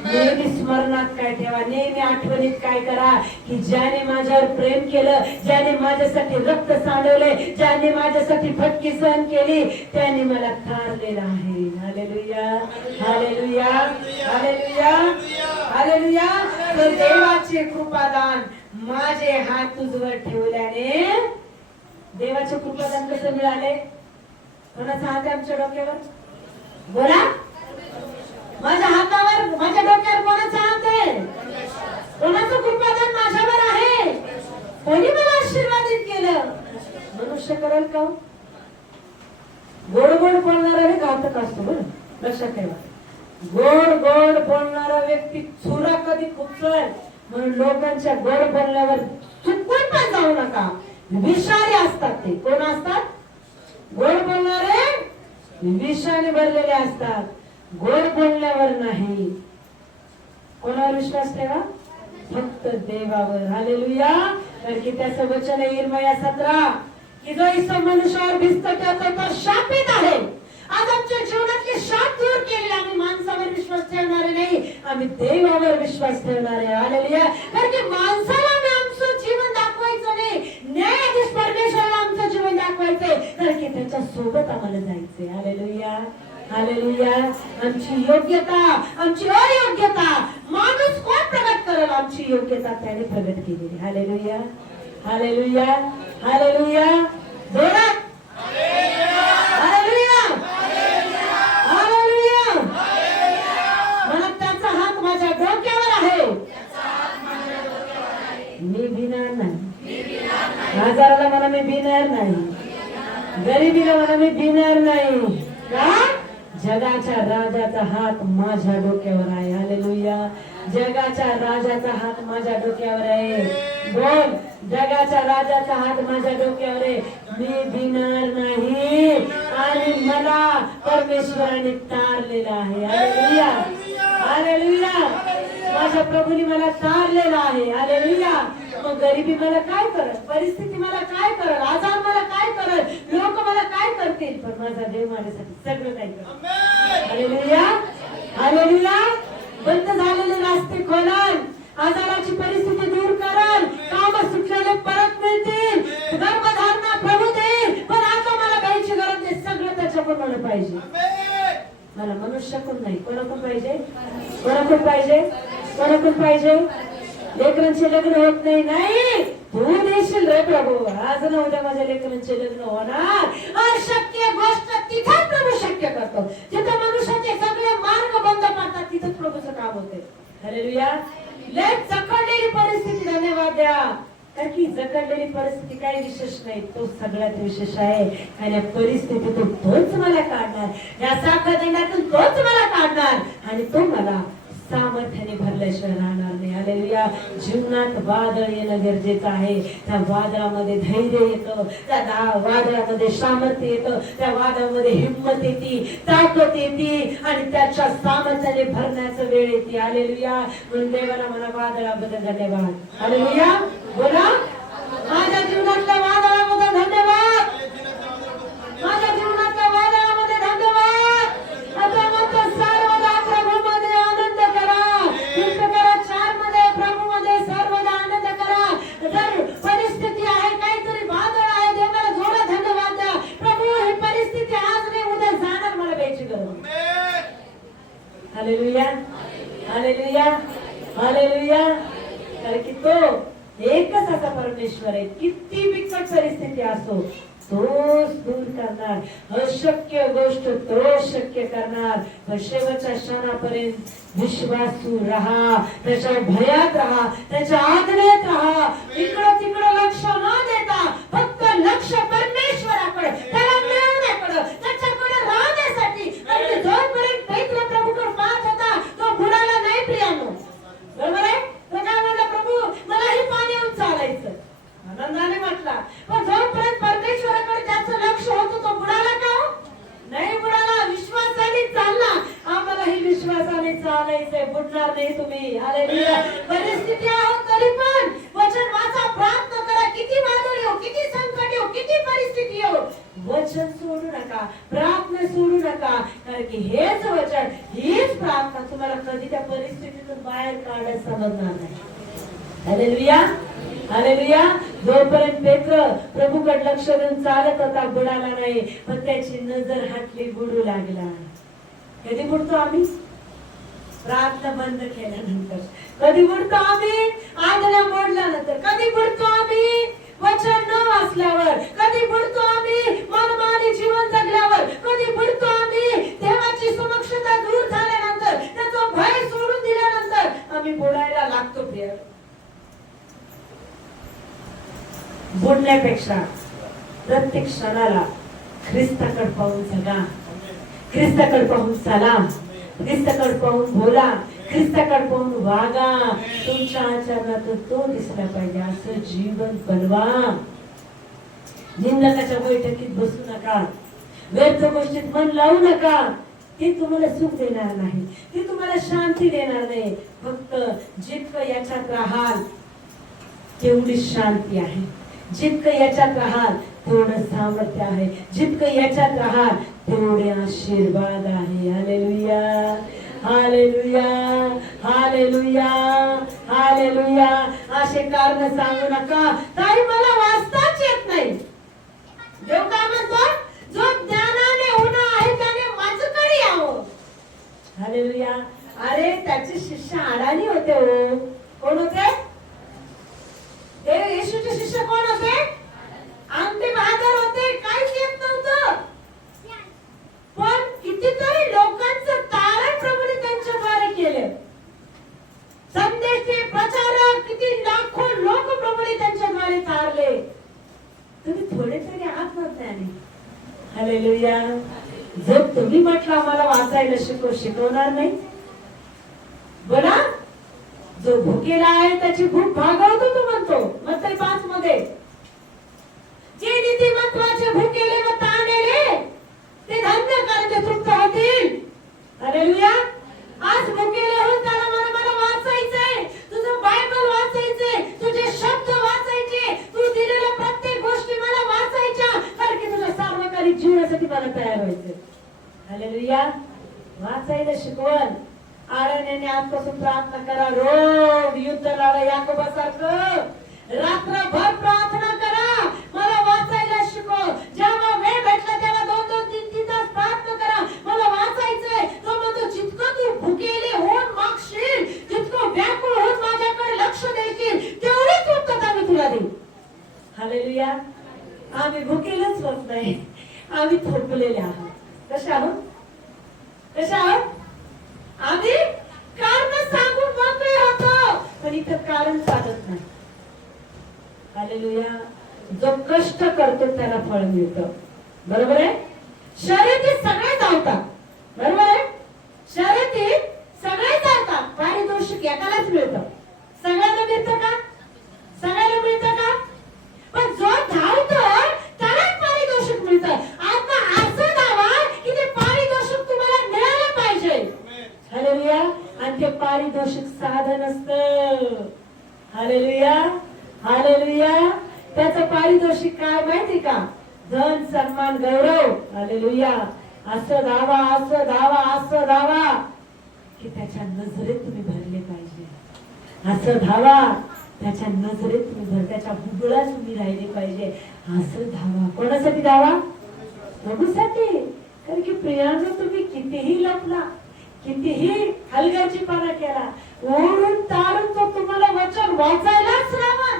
नेहमी स्मरणात काय ठेवा, नेहमी आठवणीत काय करा की ज्याने माझ्यावर प्रेम केलं, ज्याने माझ्यासाठी रक्त सांडवले, ज्याने माझ्यासाठी फटकी सहन केली, त्याने मला तारलेलं आहे. Hallelujah, hallelujah, hallelujah, hallelujah. तर देवाचे कृपादान माझे हात तुझवर ठेवल्याने, देवाचे कृपादान कसं मिळाले? कोणाचा हात आहे आमच्या डोक्यावर? बोला. माझ्या हातावर, माझ्या डोक्यावर कोणाचा हात आहे? कोणाचं कृपादान माझ्यावर आहे? कोणी मला आशीर्वादित केलं? मनुष्य करेल का? गोड गोड बोलणारा घातक असतो, बरं लक्षात ठेवा. गोड गोड बोलणारा व्यक्ती चुरा कधी खुपसोय, म्हणून लोकांच्या गोड बोलण्यावर चुकून पण जाऊ नका. विषारी असतात ते. कोण असतात? गोड बोलणारे विषाने भरलेले असतात, गोड बोलण्यावर नाही. कोणावर विश्वास ठेवा? फक्त देवावर. हालेलुया. तर की त्याचं वचन आहे इर्मया 17 की जो ईसा मनुष्यावर भिस्त ठेवतो तो शापित आहे. आज आमच्या जीवनातले शाप दूर केले. आम्ही माणसावर विश्वास ठेवणारे नाही, आम्ही देवावर विश्वास ठेवणारे. हालेलुया. कारण की माणसाला आमचं जीवन दाखवायचं नाही, न्यायाधीश परमेश्वराला आमचं जीवन दाखवायचंय, कारण की त्याच्या सोबत आम्हाला जायचंय. Hallelujah, hallelujah. आमची योग्यता, आमची अयोग्यता माणूस कोण प्रगट करेल? आमची योग्यता त्याने प्रगट केलेली. Hallelujah, hallelujah, hallelujah. जोरात हालेलुया, हालेलुया. म्हणून त्याचा हात माझ्या डोक्यावर आहे, मी भिणार नाही. आजाराला मला मी भिणार नाही, गरिबीला मला मी भिणार नाही. का? जगाच्या राजाचा हात माझ्या डोक्यावर आहे. हालेलुया. जगाच्या राजाचा हात माझ्या डोक्यावर आहे. बोल, जगाच्या राजाचा हात माझ्या डोक्यावर आहे. मी भिणार नाही आणि मला परमेश्वराने तारलेला आहे. Hallelujah, hallelujah. माझ्या प्रभूने मला तारलेला आहे. हालेलुया. मग गरिबी मला काय करल, परिस्थिती मला काय करल, आजार मला काय करल, लोक मला काय करतील, पण माझा देव माझ्यासाठी सगळं काही करल. Hallelujah, hallelujah. बंद झालेले रस्ते खोलाल, आजाराची परिस्थिती दूर कराल, काम सुटलेले परत मिळतील, गर्भधारणा प्रभू देईल. पण आता मला काहीची गरज नाही, सगळं त्याच्याकडून पाहिजे. मला मनुष्याकडून नाही. कोणाकडून पाहिजे? कोणाकडून पाहिजे? कोणाकडून पाहिजे? लेकरांचे लग्न होत नाही, नाही तू देशील रे प्रभू. आज न उद्या माझ्या लेकरांचे लग्न होणार. अशक्य गोष्ट तिथे प्रभू शक्य करतो. जिथे मनुष्याचे सगळे मार्ग बंद पडतात, तिथेच प्रभूचं काम होते. हालेलुया. लय जखडलेली परिस्थिती, धन्यवाद द्या. कारण की जखडलेली परिस्थिती काही विशेष नाही, तो सगळ्यात विशेष आहे. आणि या परिस्थितीतून तोच मला काढणार, या साखरदंडातून तोच मला काढणार, आणि तो मला सामर्थ्याने भरल्याशिवाय राहणार नाही. हालेलुया. जीवनात वादळ येणं गरजेचं आहे. त्या वादळामध्ये धैर्य येतं, त्या वादळामध्ये सामर्थ्य येतं, त्या वादळामध्ये हिंमत येते, ताकद येते, आणि त्याच्या सामर्थ्याने भरण्याचं वेळ येते. हालेलुया. म्हणून देवाला मला वादळाबद्दल धन्यवाद. हालेलुया. बोला, माझ्या जीवनातल्या वादळाबद्दल धन्यवाद, माझ्या जीवनातल्या वादळामध्ये धन्यवाद. आता म्हणतो सर्वदा प्रभूमध्ये आनंद करा. कीर्तकरा 4 मध्ये प्रभूमध्ये सर्वदा आनंद करा. जर परिस्थिती आहे, काहीतरी वादळ आहे, देवाला जोरात धन्यवाद द्या. प्रभू, ही परिस्थिती आज नाही उद्या जाणार, मला द्यायची गरज. Hallelujah, hallelujah, hallelujah. कारण की तो एकच असा परमेश्वर आहे, किती बिकट परिस्थिती असो तोच दूर करणार, अशक्य गोष्ट तो शक्य करणार. पण शेवटच्या क्षणापर्यंत विश्वासू राहा, त्याच्या भयात राहा, त्याच्या आज्ञेत राहा. इकडं तिकडं लक्ष न देता फक्त लक्ष परमेश्वराकडे, त्याला मिळवण्याकडे, त्याच्याकडे राहण्यासाठी. आणि जोपर्यंत पेत्र प्रभूकडे पाहत होता, तो बुडाला नाही प्रियानो. बरोबर आहे? तो काय म्हणला, प्रभू मला हे पाण्यावर चालायचं, आनंदाने म्हटला. पण जोपर्यंत परमेश्वराकडे त्याचं लक्ष होतं, तो बुडाला का? नाही बुडाला, विश्वासाने चालला. आम्हाला ही विश्वासाने चालायचंय, बुडणार नाही तुम्ही. हालेलुया. परिस्थिती आहोत तरी पण वचन वाचा, प्रार्थना करा. किती वादळ येऊ, किती संकट येऊ, किती परिस्थिती येऊ, वचन सोडू नका. नका, प्रार्थना सोडू नका, कारण की हेच वचन, हीच प्रार्थना तुम्हाला कधी त्या परिस्थितीतून बाहेर काढायला समजणार नाही. Hallelujah, hallelujah. जोपर्यंत पेत्र प्रभूकडे लक्ष देऊन चालत होता, बुडाला नाही, पण त्याची नजर हटली, बुडू लागला. कधी बुडतो आम्ही? प्रार्थना बंद केल्यानंतर. कधी बुडतो आम्ही? आज्ञा मोडल्यानंतर. कधी बुडतो आम्ही? वचन न वाचल्यावर. कधी बुडतो आम्ही? मनमानी जीवन जगल्यावर. कधी बुडतो आम्ही? देवाची समक्षता दूर झाल्यानंतर, त्याचा भय सोडून दिल्यानंतर आम्ही बुडायला लागतो. प्रिय, बुडण्यापेक्षा प्रत्येक क्षणाला ख्रिस्ताकडे पाहून जगा, ख्रिस्ताकडे पाहून चला, ख्रिस्ताकडे पाहून बोला, ख्रिस्ताकडे पाहून वागा. तुमच्या आचरणातून तो दिसला पाहिजे असं जीवन बनवा. निंदकाच्या बैठकीत बसू नका, व्यर्थ गोष्टीत मन लावू नका. ते तुम्हाला सुख देणार नाही, ते तुम्हाला शांती देणार नाही. फक्त जितकं याच्यात राहाल तेवढी शांती आहे, जितकं याच्यात राहाल तेवढं सामर्थ्य आहे, जितकं याच्यात राहाल तेवढे आशीर्वाद आहे. Hallelujah, hallelujah, hallelujah, hallelujah. असे कारण सांगू नका, ताई मला वाचताच येत नाही. देव काय म्हणतो? जो ज्ञानाने उन्हा आहे त्याने माझ्याकडे यावं. हालेलुया. अरे त्याचे शिष्य अडाणी होते हो. कोण होते? देव येशूचे शिष्य कोण होते? अंगठी बहादर होते, काहीच येत नव्हतं. पण कितीतरी लोकांचं तारण प्रभूने त्यांच्याद्वारे केले. संदेशचे प्रचारक किती लाखो लोक प्रभूने त्यांच्याद्वारे तारले. तुम्ही थोडे तरी आहात ना त्याने. हालेलुया. जर तुम्ही म्हटलं मला वाचायला शिकवणार नाही, बोला. जो भुकेला आहे त्याची भूक भागवतो तो म्हणतो मत्ती 5 मध्ये. जे नीतिमत्वाचे भुकेले व ताणलेले ते धन्य कारण ते तृप्त होतील. हालेलुया. आज भुकेले हो त्याला मला वाचायचंय, तुझं बायबल वाचायचंय, तुझे शब्द वाचायचे, तू दिलेल्या प्रत्येक गोष्टी मला वाचायच्या, कारण की तुझ्या सार्वकालिक जीवनासाठी मला तयार व्हायचंय. हालेलुया. वाचायला शिकवण. आरण्याने आजपासून प्रार्थना करा, रोज युद्ध लढा याकोबासारखं. रात्रभर प्रार्थना करा, मला वाचायला शिकव. जेव्हा वेळ भेटला तेव्हा 2-2, 3-3 तास प्रार्थना करा, मला वाचायचंय. तो म्हणतो जितकं तू भुकेले होऊन मागशील, जितकं व्याकुळ होऊन माझ्याकडे लक्ष देशील, तेवढी तृप्तता मी तुला देईन. हालेलुया. आम्ही भुकेलेच होत नाही, आम्ही थोपलेले आहोत. कशा आहोत? कशा आहोत? आम्ही कारण सांगून मोकळे होतो, पण इथं कारण चालत नाही. हालेलुया. जो कष्ट करतो त्याला फळ मिळतं. बरोबर आहे? शर्यतीत सगळे धावतात. बरोबर आहे? शर्यतीत सगळे धावतात, पारितोषिक एकालाच मिळतं. सगळ्यांना मिळतं का? सगळ्यांना मिळतं का? पण जो धावतो त्यालाच पारितोषिक मिळतं. आता असं धावा की ते पारितोषिक तुम्हाला मिळालं पाहिजे. हालेलुया. आणि ते पारितोषिक साधन असतं. Hallelujah, hallelujah. त्याचं पारितोषिक काय माहिती का? धन, सन्मान, गौरव. हालेलुया. असं धावा, असं धावा, असं धावा की त्याच्या नजरेत तुम्ही भरले पाहिजे. असं धावा त्याच्या नजरेत तुम्ही भर, त्याच्या बुबुळात तुम्ही राहिले पाहिजे. असं धावा. कोणासाठी धावा? प्रभूसाठी. कारण की प्रियानं तुम्ही कितीही लपला, कितीही हलगर्जीपणा केला, ओढून तारून तो तुम्हाला वचन वाचायलाच लावा,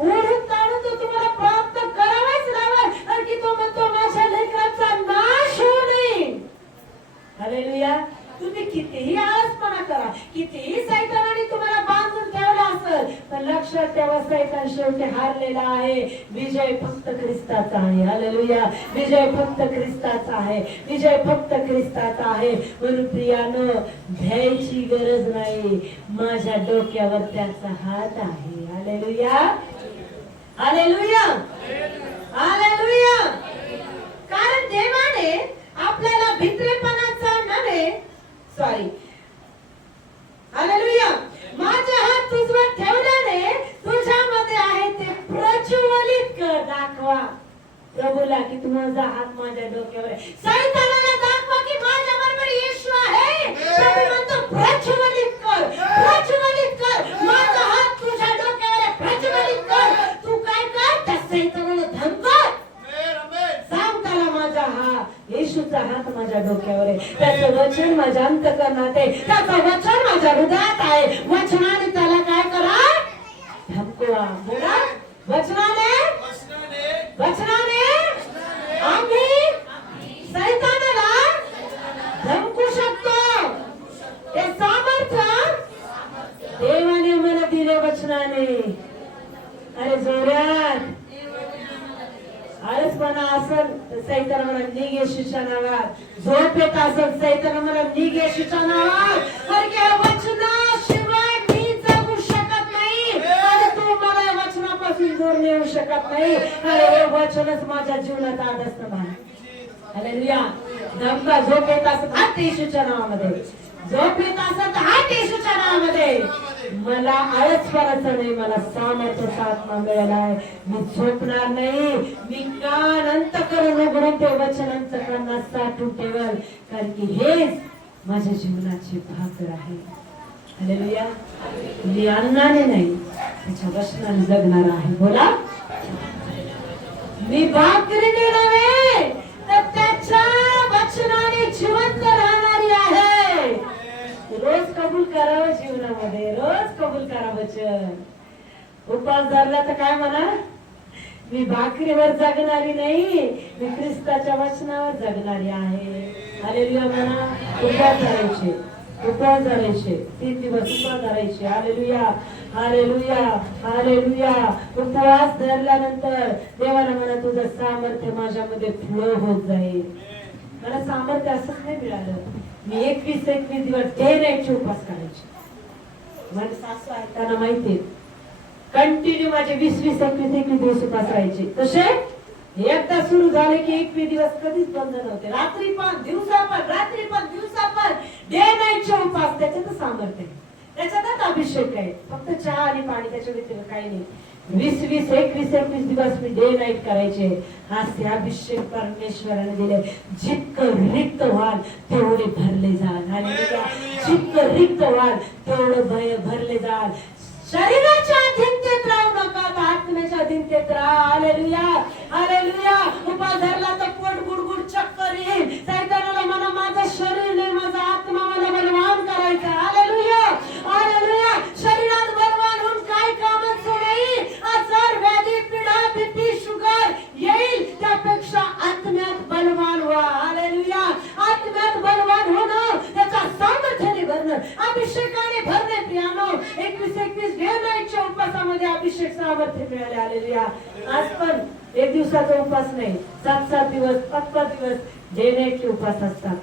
ओढून तारून तो तुम्हाला प्राप्त करावाच लावा. कारण की तो म्हणतो माझ्या लेकरांचा नाश होऊ नये. हालेलुया. तुम्ही कितीही आळसपणा करा, कितीही सैतानाने तुम्हाला बांधून ठेवला असेल, पण लक्षात ठेवा सैतान शेवटी हारलेला आहे. विजय फक्त ख्रिस्ताचा आहे. हालेलुया. विजय फक्त ख्रिस्ताचा आहे. विजय फक्त ख्रिस्ताचा आहे. म्हणून प्रियानो, भ्यायची गरज नाही. माझ्या डोक्यावर त्याचा हात आहे. Hallelujah, hallelujah, hallelujah. कारण देवाने आपल्याला भित्रेपणाचा नव्हे, सॉरी, हालेलुया, माझा हात तुझवर ठेवल्याने तुझ्यामध्ये आहे ते प्रज्वलित कर, दाखवा. प्रभूला की तुझा हात माझ्या डोक्यावर आहे. सैतानाला दाखवा की माझ्या बरोबर येशू आहे. प्रभू म्हणतो प्रज्वलित कर, प्रज्वलित कर. माझा हात तुझ्या डोक्यावर आहे, प्रज्वलित कर. तू काय कर? त्या सैतानाला धमकाव. सांग त्याला माझा येशूचा हात माझ्या डोक्यावर आहे. त्याचं वचन माझ्या अंतःकरणात आहे. त्याचं वचन माझ्या हृदयात आहे. वचनाने त्याला काय करा? धमकवा. बोला वचनाने, वचनाने आम्ही सैतानाला धमकू शकतो. हे सामर्थ्य देवाने मला दिले वचनाने. अरे जोरात आळसपणा असेल तर सैतान म्हणा निघ येशूच्या नावात. झोप येत असेल सैतान म्हणा निघ येशूच्या नावात. कारण की या वचनाशिवाय मी जगू शकत नाही आणि तू मला या वचनापासून दूर नेऊ शकत नाही. अरे हे वचनच माझ्या जीवनात आदर्श बना. हालेलुया. धमका झोप येत असेल हात येशूच्या नावामध्ये. झोप येत असेल तर हात येशूच्या नावामध्ये. मला आळसपणाचं नाही, मला सामर्थ्याचा आत्मा मिळाला आहे. मी झोपणार नाही. मी कान अंतःकरण उघडून ते वचनांचं कानात साठवून ठेवल. कारण की हेच माझ्या जीवनाची भाकर आहे. हालेलुया. मी अन्नाने नाही त्याच्या वचनाने जगणार आहे. बोला मी भाकरीने नव्हे तर त्याच्या वचनाने जिवंत राहणारी आहे. रोज कबूल करावं जीवनामध्ये, रोज कबूल करा वचन. उपवास धरला तर काय म्हणा? मी भाकरीवर जगणारी नाही, मी ख्रिस्ताच्या वचनावर जगणारी आहे. हालेलुया म्हणा. उपवास धरायचे, उपवास धरायचे. 3 दिवस उपवास धरायचे. Hallelujah, hallelujah, hallelujah. उपवास धरल्यानंतर देवाला म्हणा तुझं सामर्थ्य माझ्यामध्ये फ्लो होत जाईल. मला सामर्थ्य असंच नाही मिळालं. मी 21 दिवस डे नाईटचे उपवास करायचे. माझे सासू ऐकताना माहितीये कंटिन्यू माझे 21 दिवस उपवास राहायचे. कसे एकदा सुरू झाले की 21 दिवस कधीच बंद नव्हते. रात्री पण दिवसा पण, रात्री पण दिवसा पण डे नाईटचे उपवास. त्याच्यातच सामर्थ्य आहे, त्याच्यातच अभिषेक आहे. फक्त चहा आणि पाणी, त्याच्या व्यतिरिक्त काही नाही. 21 दिवस मी डे नाईट करायचे. आज ते अभिषेक परमेश्वराने दिले. जितकं रिक्त व्हाल तेवढे भरले जाल. हालेलुया. जितकं रिक्त व्हाल तेवढं भरले जाल. शरीराच्या अधीनतेत राहू नका, तर आत्म्याच्या अधीनतेत राहा. Hallelujah, hallelujah. उपवास धरला तर पोट गुडगुड चक्कर येईल. सैतानाला म्हणा माझं शरीर नाही, माझा आत्मा मला बलवान करायचा. Hallelujah, hallelujah. शरीरात बलवान होऊन काय कामाचं नाही. आजार, व्याधी, पीडा, बीपी, शुगर येईल. त्यापेक्षा आत्म्यात बलवान व्हा. हालेलुया. आत्म्यात बलवान होणं, त्याच्या सामर्थ्याने भरणं, अभिषेकाने भरणे. प्रियानो 21 डे नाईटच्या उपवासामध्ये अभिषेक सामर्थ्य मिळाले. हालेलुया. आज पण 1 दिवसाचा उपवास नाही, 7 दिवस 5 दिवस डे नाईटचे उपवास असतात.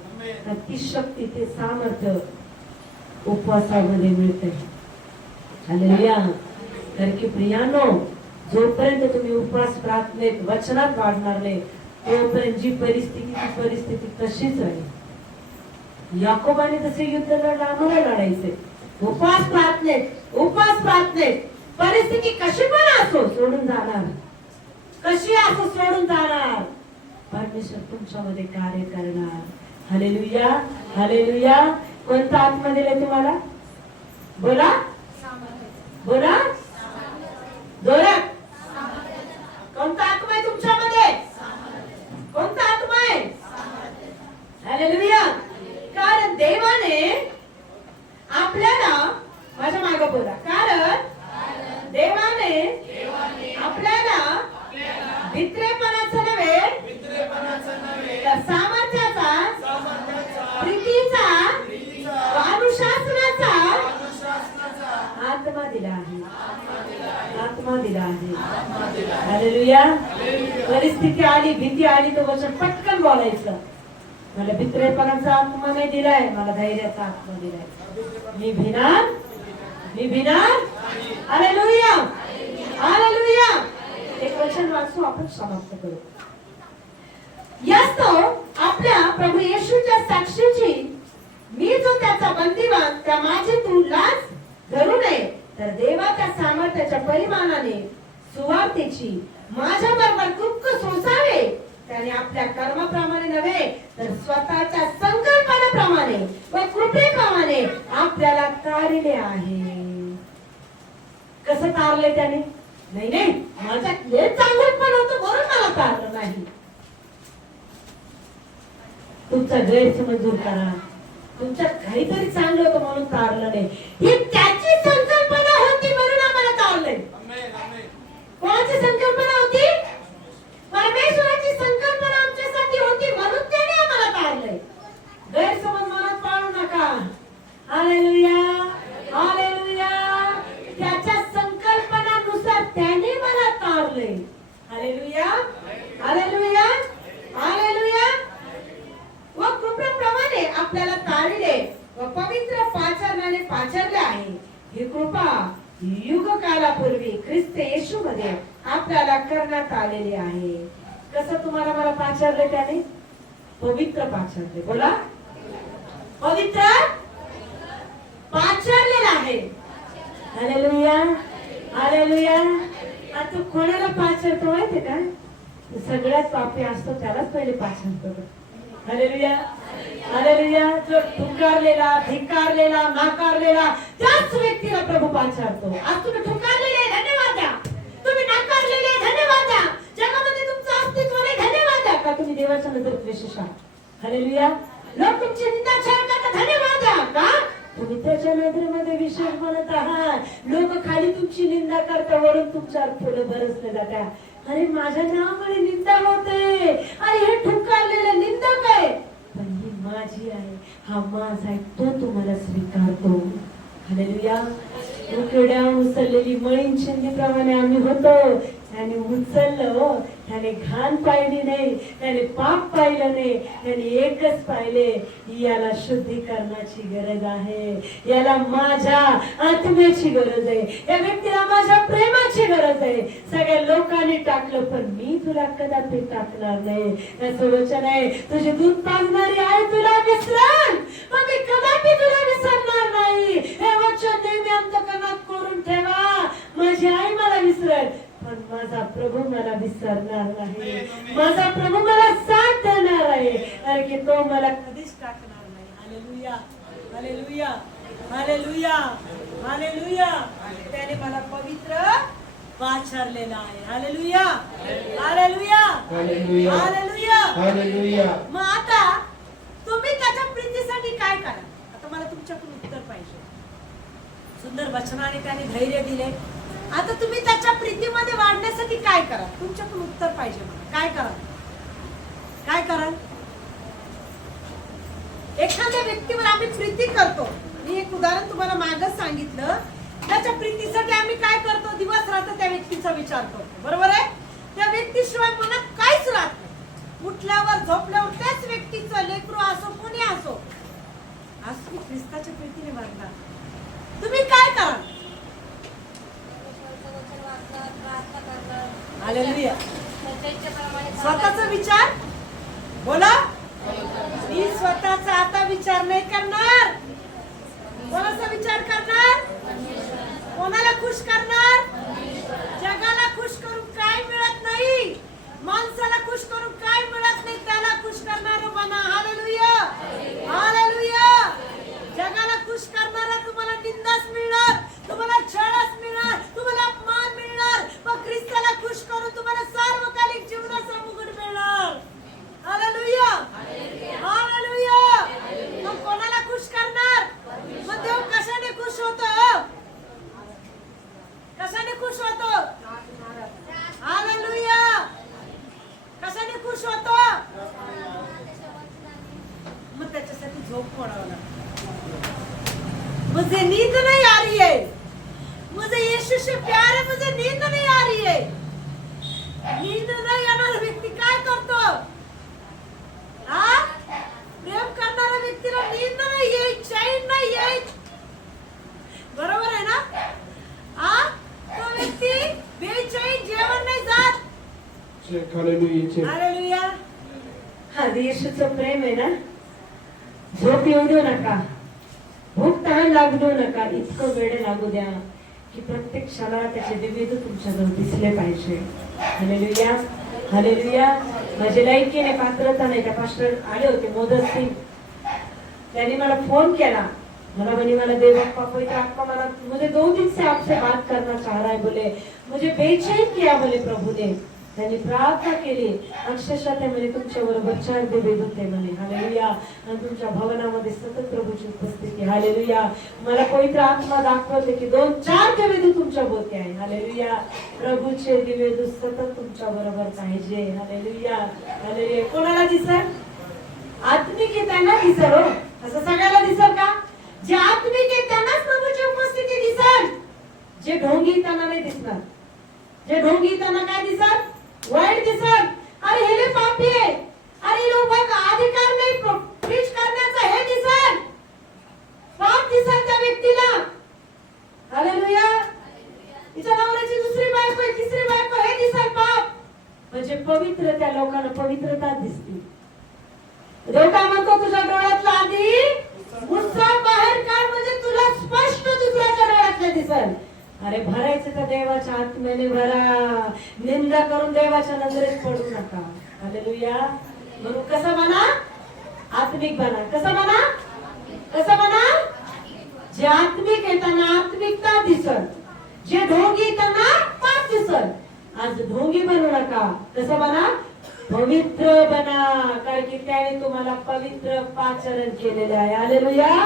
ती शक्ती, ते सामर्थ्य उपवासामध्ये मिळते. हालेलुया. तर की प्रियानो जोपर्यंत तुम्ही उपवास प्रार्थनेत वचनात वाढणार नाही तोपर्यंत जी परिस्थिती तशीच राहील. याकोबाने जसे युद्ध लढलं आम्हाला लढायचे. उपवास प्रार्थनेत, उपवास प्रार्थनेत. परिस्थिती कशी पण असो सोडून जाणार, कशी असो सोडून जाणार. परमेश्वर तुमच्यामध्ये कार्य करणार. Hallelujah, hallelujah. कोणता आत्मा दिलाय तुम्हाला? बोला, बोला जोरात. कोणता आत्मा आहे तुमच्यामध्ये? कोणता आत्मा आहे? हालेलुया. कारण देवाने आपल्याला, माझ्या मागे बोला, कारण देवाने आपल्याला भित्रेपणाचं नव्हे तर सामर्थ्याचा, प्रीतीचा, अनुशासनाचा आत्मा दिला आहे. आत्मा दिला आहे. हालेलुया. परिस्थिती आली, भीती आली तर वचन पटकन बोलायचं. मला भित्रेपणाचा आत्मा नाही दिलाय, मला धैर्याचा आत्मा दिलाय. मी भिणार, मी भिणार. Hallelujah, hallelujah. एक वचन वाचू, आपण समाप्त करू. यास्तव आपल्या प्रभू येशूच्या साक्षीची मी जो त्याचा बंदीवान, त्या माझी तू लाज धरू नये, तर देवाच्या सामर्थ्याच्या परिमाणाने सुवार्तेची माझ्या बरोबर दुःख सोसावे, त्याने आपल्या कर्माप्रमाणे नव्हे तर स्वतःच्या संकल्पनाप्रमाणे व कृपेप्रमाणे आपल्याला तारले आहे. कसं तारले त्याने? नाही नाही, माझ्यात लय चांगलं पण होतं म्हणून मला तारलं नाही. तुमचा गैरसमज दूर करा. तुमच्यात काहीतरी चांगलं होतं म्हणून तारलं नाही. ही त्याची संकल्पना होती म्हणून आम्हाला तारलंय. आमेन, आमेन. कोणाची संकल्पना होती? परमेश्वराची संकल्पना आमच्यासाठी होती म्हणून त्याने आम्हाला तारलंय. गैरसमज मनात पाळू नका. Hallelujah, hallelujah. त्याच्या संकल्पनानुसार त्याने मला तारलंय. Hallelujah, hallelujah, hallelujah. व कृपेप्रमाणे आपल्याला तारले व पवित्र पाचारणाने पाचारले आहे. ही कृपा युगकालापूर्वी ख्रिस्त येशूमध्ये आपल्याला करण्यात आलेली आहे. कसं तुम्हाला मला पाचारले त्याने? पवित्र पाचारले. बोला, पवित्र पाचारलेला आहे. Hallelujah, hallelujah. आता कोणाला पाचारतो माहितीये का? सगळ्यात पापी असतो त्यालाच पहिले पाचारतो. Hallelujah, hallelujah. जो ठुकारलेला, धिक्कारलेला, नाकारलेला त्याच व्यक्तीला प्रभू पाचारतो. आज तुम्ही ठुकारलेले, धन्यवाद द्या. तुम्ही नाकारलेले, धन्यवाद द्या. जगामध्ये तुमचं अस्तित्व नाही, धन्यवाद द्या. का तुम्ही देवाच्या नजरेत विशेष आहात. हालेलुया. लोक तुमची निंदा छळ करतात, धन्यवाद द्या. का तुम्ही त्याच्या नजरेमध्ये विशेष बनत आहात. लोक खाली तुमची निंदा करतात, वरून तुमच्यावर फुलं बरसले जातात. अरे माझ्या नावामुळे निंदा होते, अरे हे ठुकारलेलं निंदक आहे, पण ही माझी आहे, हा माझा आहे, तो तुम्हाला स्वीकारतो. हालेलुया. उकड्या उचललेली मळीन चिंधीप्रमाणे आम्ही होतो. त्याने उचललं, त्याने घाण पाहिली नाही, त्याने पाप पाहिलं नाही, त्याने एकच पाहिले, याला शुद्धीकरणाची गरज आहे, याला माझ्या आत्म्याची गरज आहे, या व्यक्तीला माझ्या प्रेमाची गरज आहे. सगळ्या लोकांनी टाकलं पण मी तुला कदापि टाकणार नाही. याचं वचन आहे, तुझी दूध पाजणारी आहे तुला विसरल, पण मी कदापि तुला विसरणार नाही. हे वचन नेहमी अंतःकरणात कोरून ठेवा. माझी आई मला विसरल पण माझा प्रभू मला विसरणार नाही. माझा प्रभू मला साथ देणार आहे, कारण की तो मला कधीच टाकणार नाही. Hallelujah, hallelujah, hallelujah, hallelujah. त्याने मला पवित्र पाचारलेला आहे. Hallelujah, hallelujah, hallelujah, hallelujah. मग आता तुम्ही त्याच्या प्रीतीसाठी काय करा? आता मला तुमच्याकडून उत्तर पाहिजे. सुंदर वचनाने त्याने धैर्य दिले. आता तुम्ही त्याच्या प्रीतीमध्ये वाढण्यासाठी काय करा? तुमच्याकडून उत्तर पाहिजे मला. काय करा? काय करा? एखाद्या व्यक्तीवर आम्ही प्रीती करतो. मी एक उदाहरण तुम्हाला मागच सांगितलं. त्याच्या प्रीतीसाठी आम्ही काय करतो? दिवस रात्र त्या व्यक्तीचा विचार करतो. बरोबर आहे? त्या व्यक्तीशिवाय मनात काहीच राहत नाही. उठल्यावर झोपल्यावर त्याच व्यक्तीचं लेकरू असो, कोणी असो, आज तुम्ही ख्रिस्ताच्या प्रीतीने वागता. तुम्ही काय करा? हालेलुया. स्वतःचा विचार बोला. मी स्वतःचा आता विचार नाही करणार. कोणाचा विचार करणार? कोणाला खुश करणार? जगाला खुश करून काय मिळत नाही, माणसाला खुश करून काय मिळत नाही, त्याला खुश करणार बना. Hallelujah, hallelujah. जगाला खुश करणारा तुम्हाला निंदाच मिळणार, तुम्हाला छळच मिळणार, तुम्हाला अपमान मिळणार, पण ख्रिस्ताला खुश करून तुम्हाला सार्वकालिक जीवनाचा मुकुट मिळणार. Hallelujah, hallelujah. मग कोणाला खुश करणार? मग देव कशाने खुश होतो? कशाने खुश होतो? हालेलुया. कशाने खुश होतो? मग त्याच्यासाठी झोप पडावं लागतं. मुझे नींद नहीं आ रही है, मुझे यीशु से प्यार है, मुझे नींद नहीं आ रही है. नींद नाही येणारा व्यक्ती काय करतो? हा? प्रेम करणाऱ्या व्यक्तीला नींद नाही येत, चैन नाही येत. बरोबर आहे ना? हा? तो व्यक्ती बेचैन, जेवण नाही जात. हालेलुया. हा येशूचं प्रेम आहे ना. झोप येऊ देऊ नका, भूक तहान लागू देऊ नका, इतकं वेळ लागू द्या. की प्रत्येक क्षणाला त्याचे दिव्य दूत तुमच्याजवळ दिसले पाहिजे. Hallelujah, hallelujah. माझे लायकीने पात्रता नाही. त्या पास्टर आले होते मोदत सिंग, त्यांनी मला फोन केला. मला म्हणे मला देवप्पा पवित्र आत्मा मला मुझे 2 दिन से आपसे बात करना चाह रहा है, बोले मुझे बेचैन किया बोले प्रभु ने. त्यांनी प्रार्थना केली. अक्षरशः ते म्हणे तुमच्या बरोबर 4 दिव्य दूत आहे म्हणे. हालेलुया. आणि तुमच्या भवनामध्ये सतत प्रभूची उपस्थिती. हालेलुया. मला पवित्र आत्मा दाखवते की 2-4 दिव्य दूत तुमच्या भोवती आहे. हालेलुया. प्रभूचे दिव्य दूत सतत तुमच्या बरोबर पाहिजे. Hallelujah, hallelujah. कोणाला दिसत? आत्मिक आहे त्यांना दिसर हो. असं सगळ्याला दिसर का? जे आत्मिक आहे त्यांनाच प्रभूची उपस्थिती दिसल. जे ढोंगी त्यांना नाही दिसणार. जे ढोंगी त्यांना काय दिसत? वाईट दिसत. अरे हे पापी आहे, अरे लोकांना अधिकार नाही प्रीच करण्याचा, हे दिसत. पाप दिसत त्या व्यक्तीला. हालेलुया. तिच्या नवऱ्याची दुसरी बायको आहे, तिसरी बायको, हे दिसत पाप. म्हणजे पवित्र त्या लोकांना पवित्रता दिसते. देव काय म्हणतो? तुझ्या डोळ्यातला आधी मुस्सा बाहेर काढ, म्हणजे तुला स्पष्ट दुसऱ्याच्या डोळ्यातले दिसल. अरे भरायचं तर देवाच्या आत्म्याने भरा. निंदा करून देवाच्या नजरेत पडू नका. हालेलुया. म्हणून कसं म्हणा? आत्मिक बना. कसं म्हणा? कसं म्हणा? जे आत्मिक आहे त्यांना आत्मिकता दिसल. जे ढोंगी त्यांना पाप दिसल. आज ढोंगी बनू नका. कसं बना? पवित्र बना, कारण की त्याने तुम्हाला पवित्र पाचरण केलेले आहे. हालेलुया.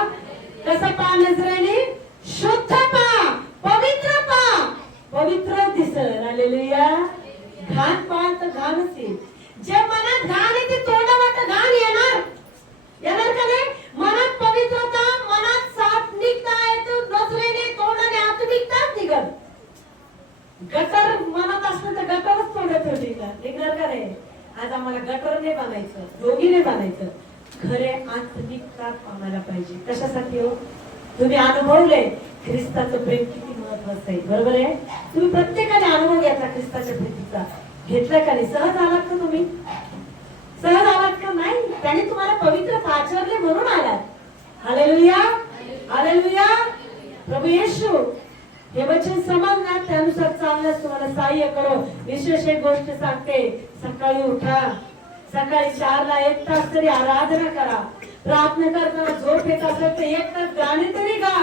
कसं पा? नजरेने शुद्ध पा, पवित्र पा, पवित्र दिसल. हालेलुया. घाण पाळ तर घाणच येईल. जे मनात घाण आहे ते तोंडावाट घाण येणार. येणार का नाही? मनात पवित्रता, मनात सात्विकता आहे तर नजरेने तोंडाने आत्मिकताच निघत. गटर मनात असलं तर गटरच तोंडात निघणार का नाही? आज आम्हाला गटर नाही बांधायचं, ढोंगी नाही बांधायचं. खरे आत्मिकता आम्हाला पाहिजे. कशासाठी हो? तुम्ही अनुभवले ख्रिस्ताचं प्रेम किती महत्वाचं आहे. बरोबर आहे? तुम्ही प्रत्येकाने अनुभव घेतला ख्रिस्ताच्या प्रेमाचा. घेतला का नाही? सहज आलात का तुम्ही? सहज आलात का नाही? त्याने तुम्हाला पवित्र पाचरले म्हणून आलात. Hallelujah, hallelujah. प्रभू येशू हे वचन समजणार, त्यानुसार चालण्यास तुम्हाला सहाय्य करो. विशेष एक गोष्ट सांगते, सकाळी उठा. सकाळी 4ला 1 तास तरी आराधना करा. प्रार्थना करताना झोप येत असेल तर 1 तास गाणे तरी गा.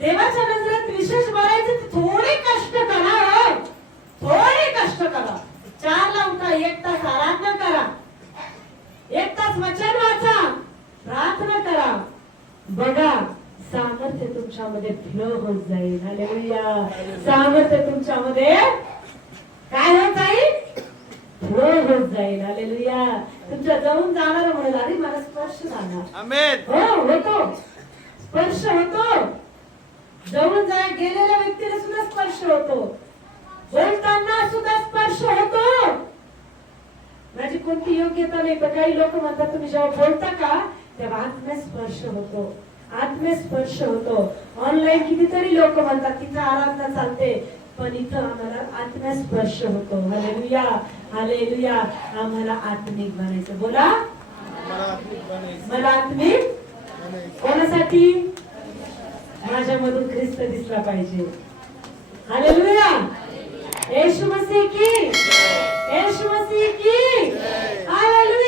देवाच्या नजरेत विशेष बघायचं तर थोडे कष्ट करा. थोडे कष्ट करा. 4ला उठा, 1 तास आराधना करा, 1 तास वचन वाचा, प्रार्थना करा. बघा सामर्थ्य तुमच्यामध्ये फ्लो होत जाईल. हालेलुया. सामर्थ्य तुमच्यामध्ये काय होत जाईल? फ्लो होत जाईल. हालेलुया. तुमच्या जवळून जाणार म्हणून अरे मला स्पर्श झाला. आमेन. हो, होतो स्पर्श होतो. जवळून जाय गेलेल्या व्यक्तीला सुद्धा स्पर्श होतो. बोलताना सुद्धा स्पर्श होतो. माझी कोणती योग्यता नाही, पण काही लोक म्हणतात तुम्ही जेव्हा बोलता का तेव्हा आत्म्यात स्पर्श होतो. आत्म्यात स्पर्श होतो. ऑनलाईन कितीतरी लोक म्हणतात तिथं आराधना चालते, पण इथं आम्हाला आत्म्यात स्पर्श होतो. Hallelujah, hallelujah. आम्हाला आत्मिक बनायचं. बोला, मला आत्मिक कोणासाठी? माझ्यामधून ख्रिस्त दिसला पाहिजे. हालेलुया. येशू मसीह की, येशू मसीह की. हालेलुया.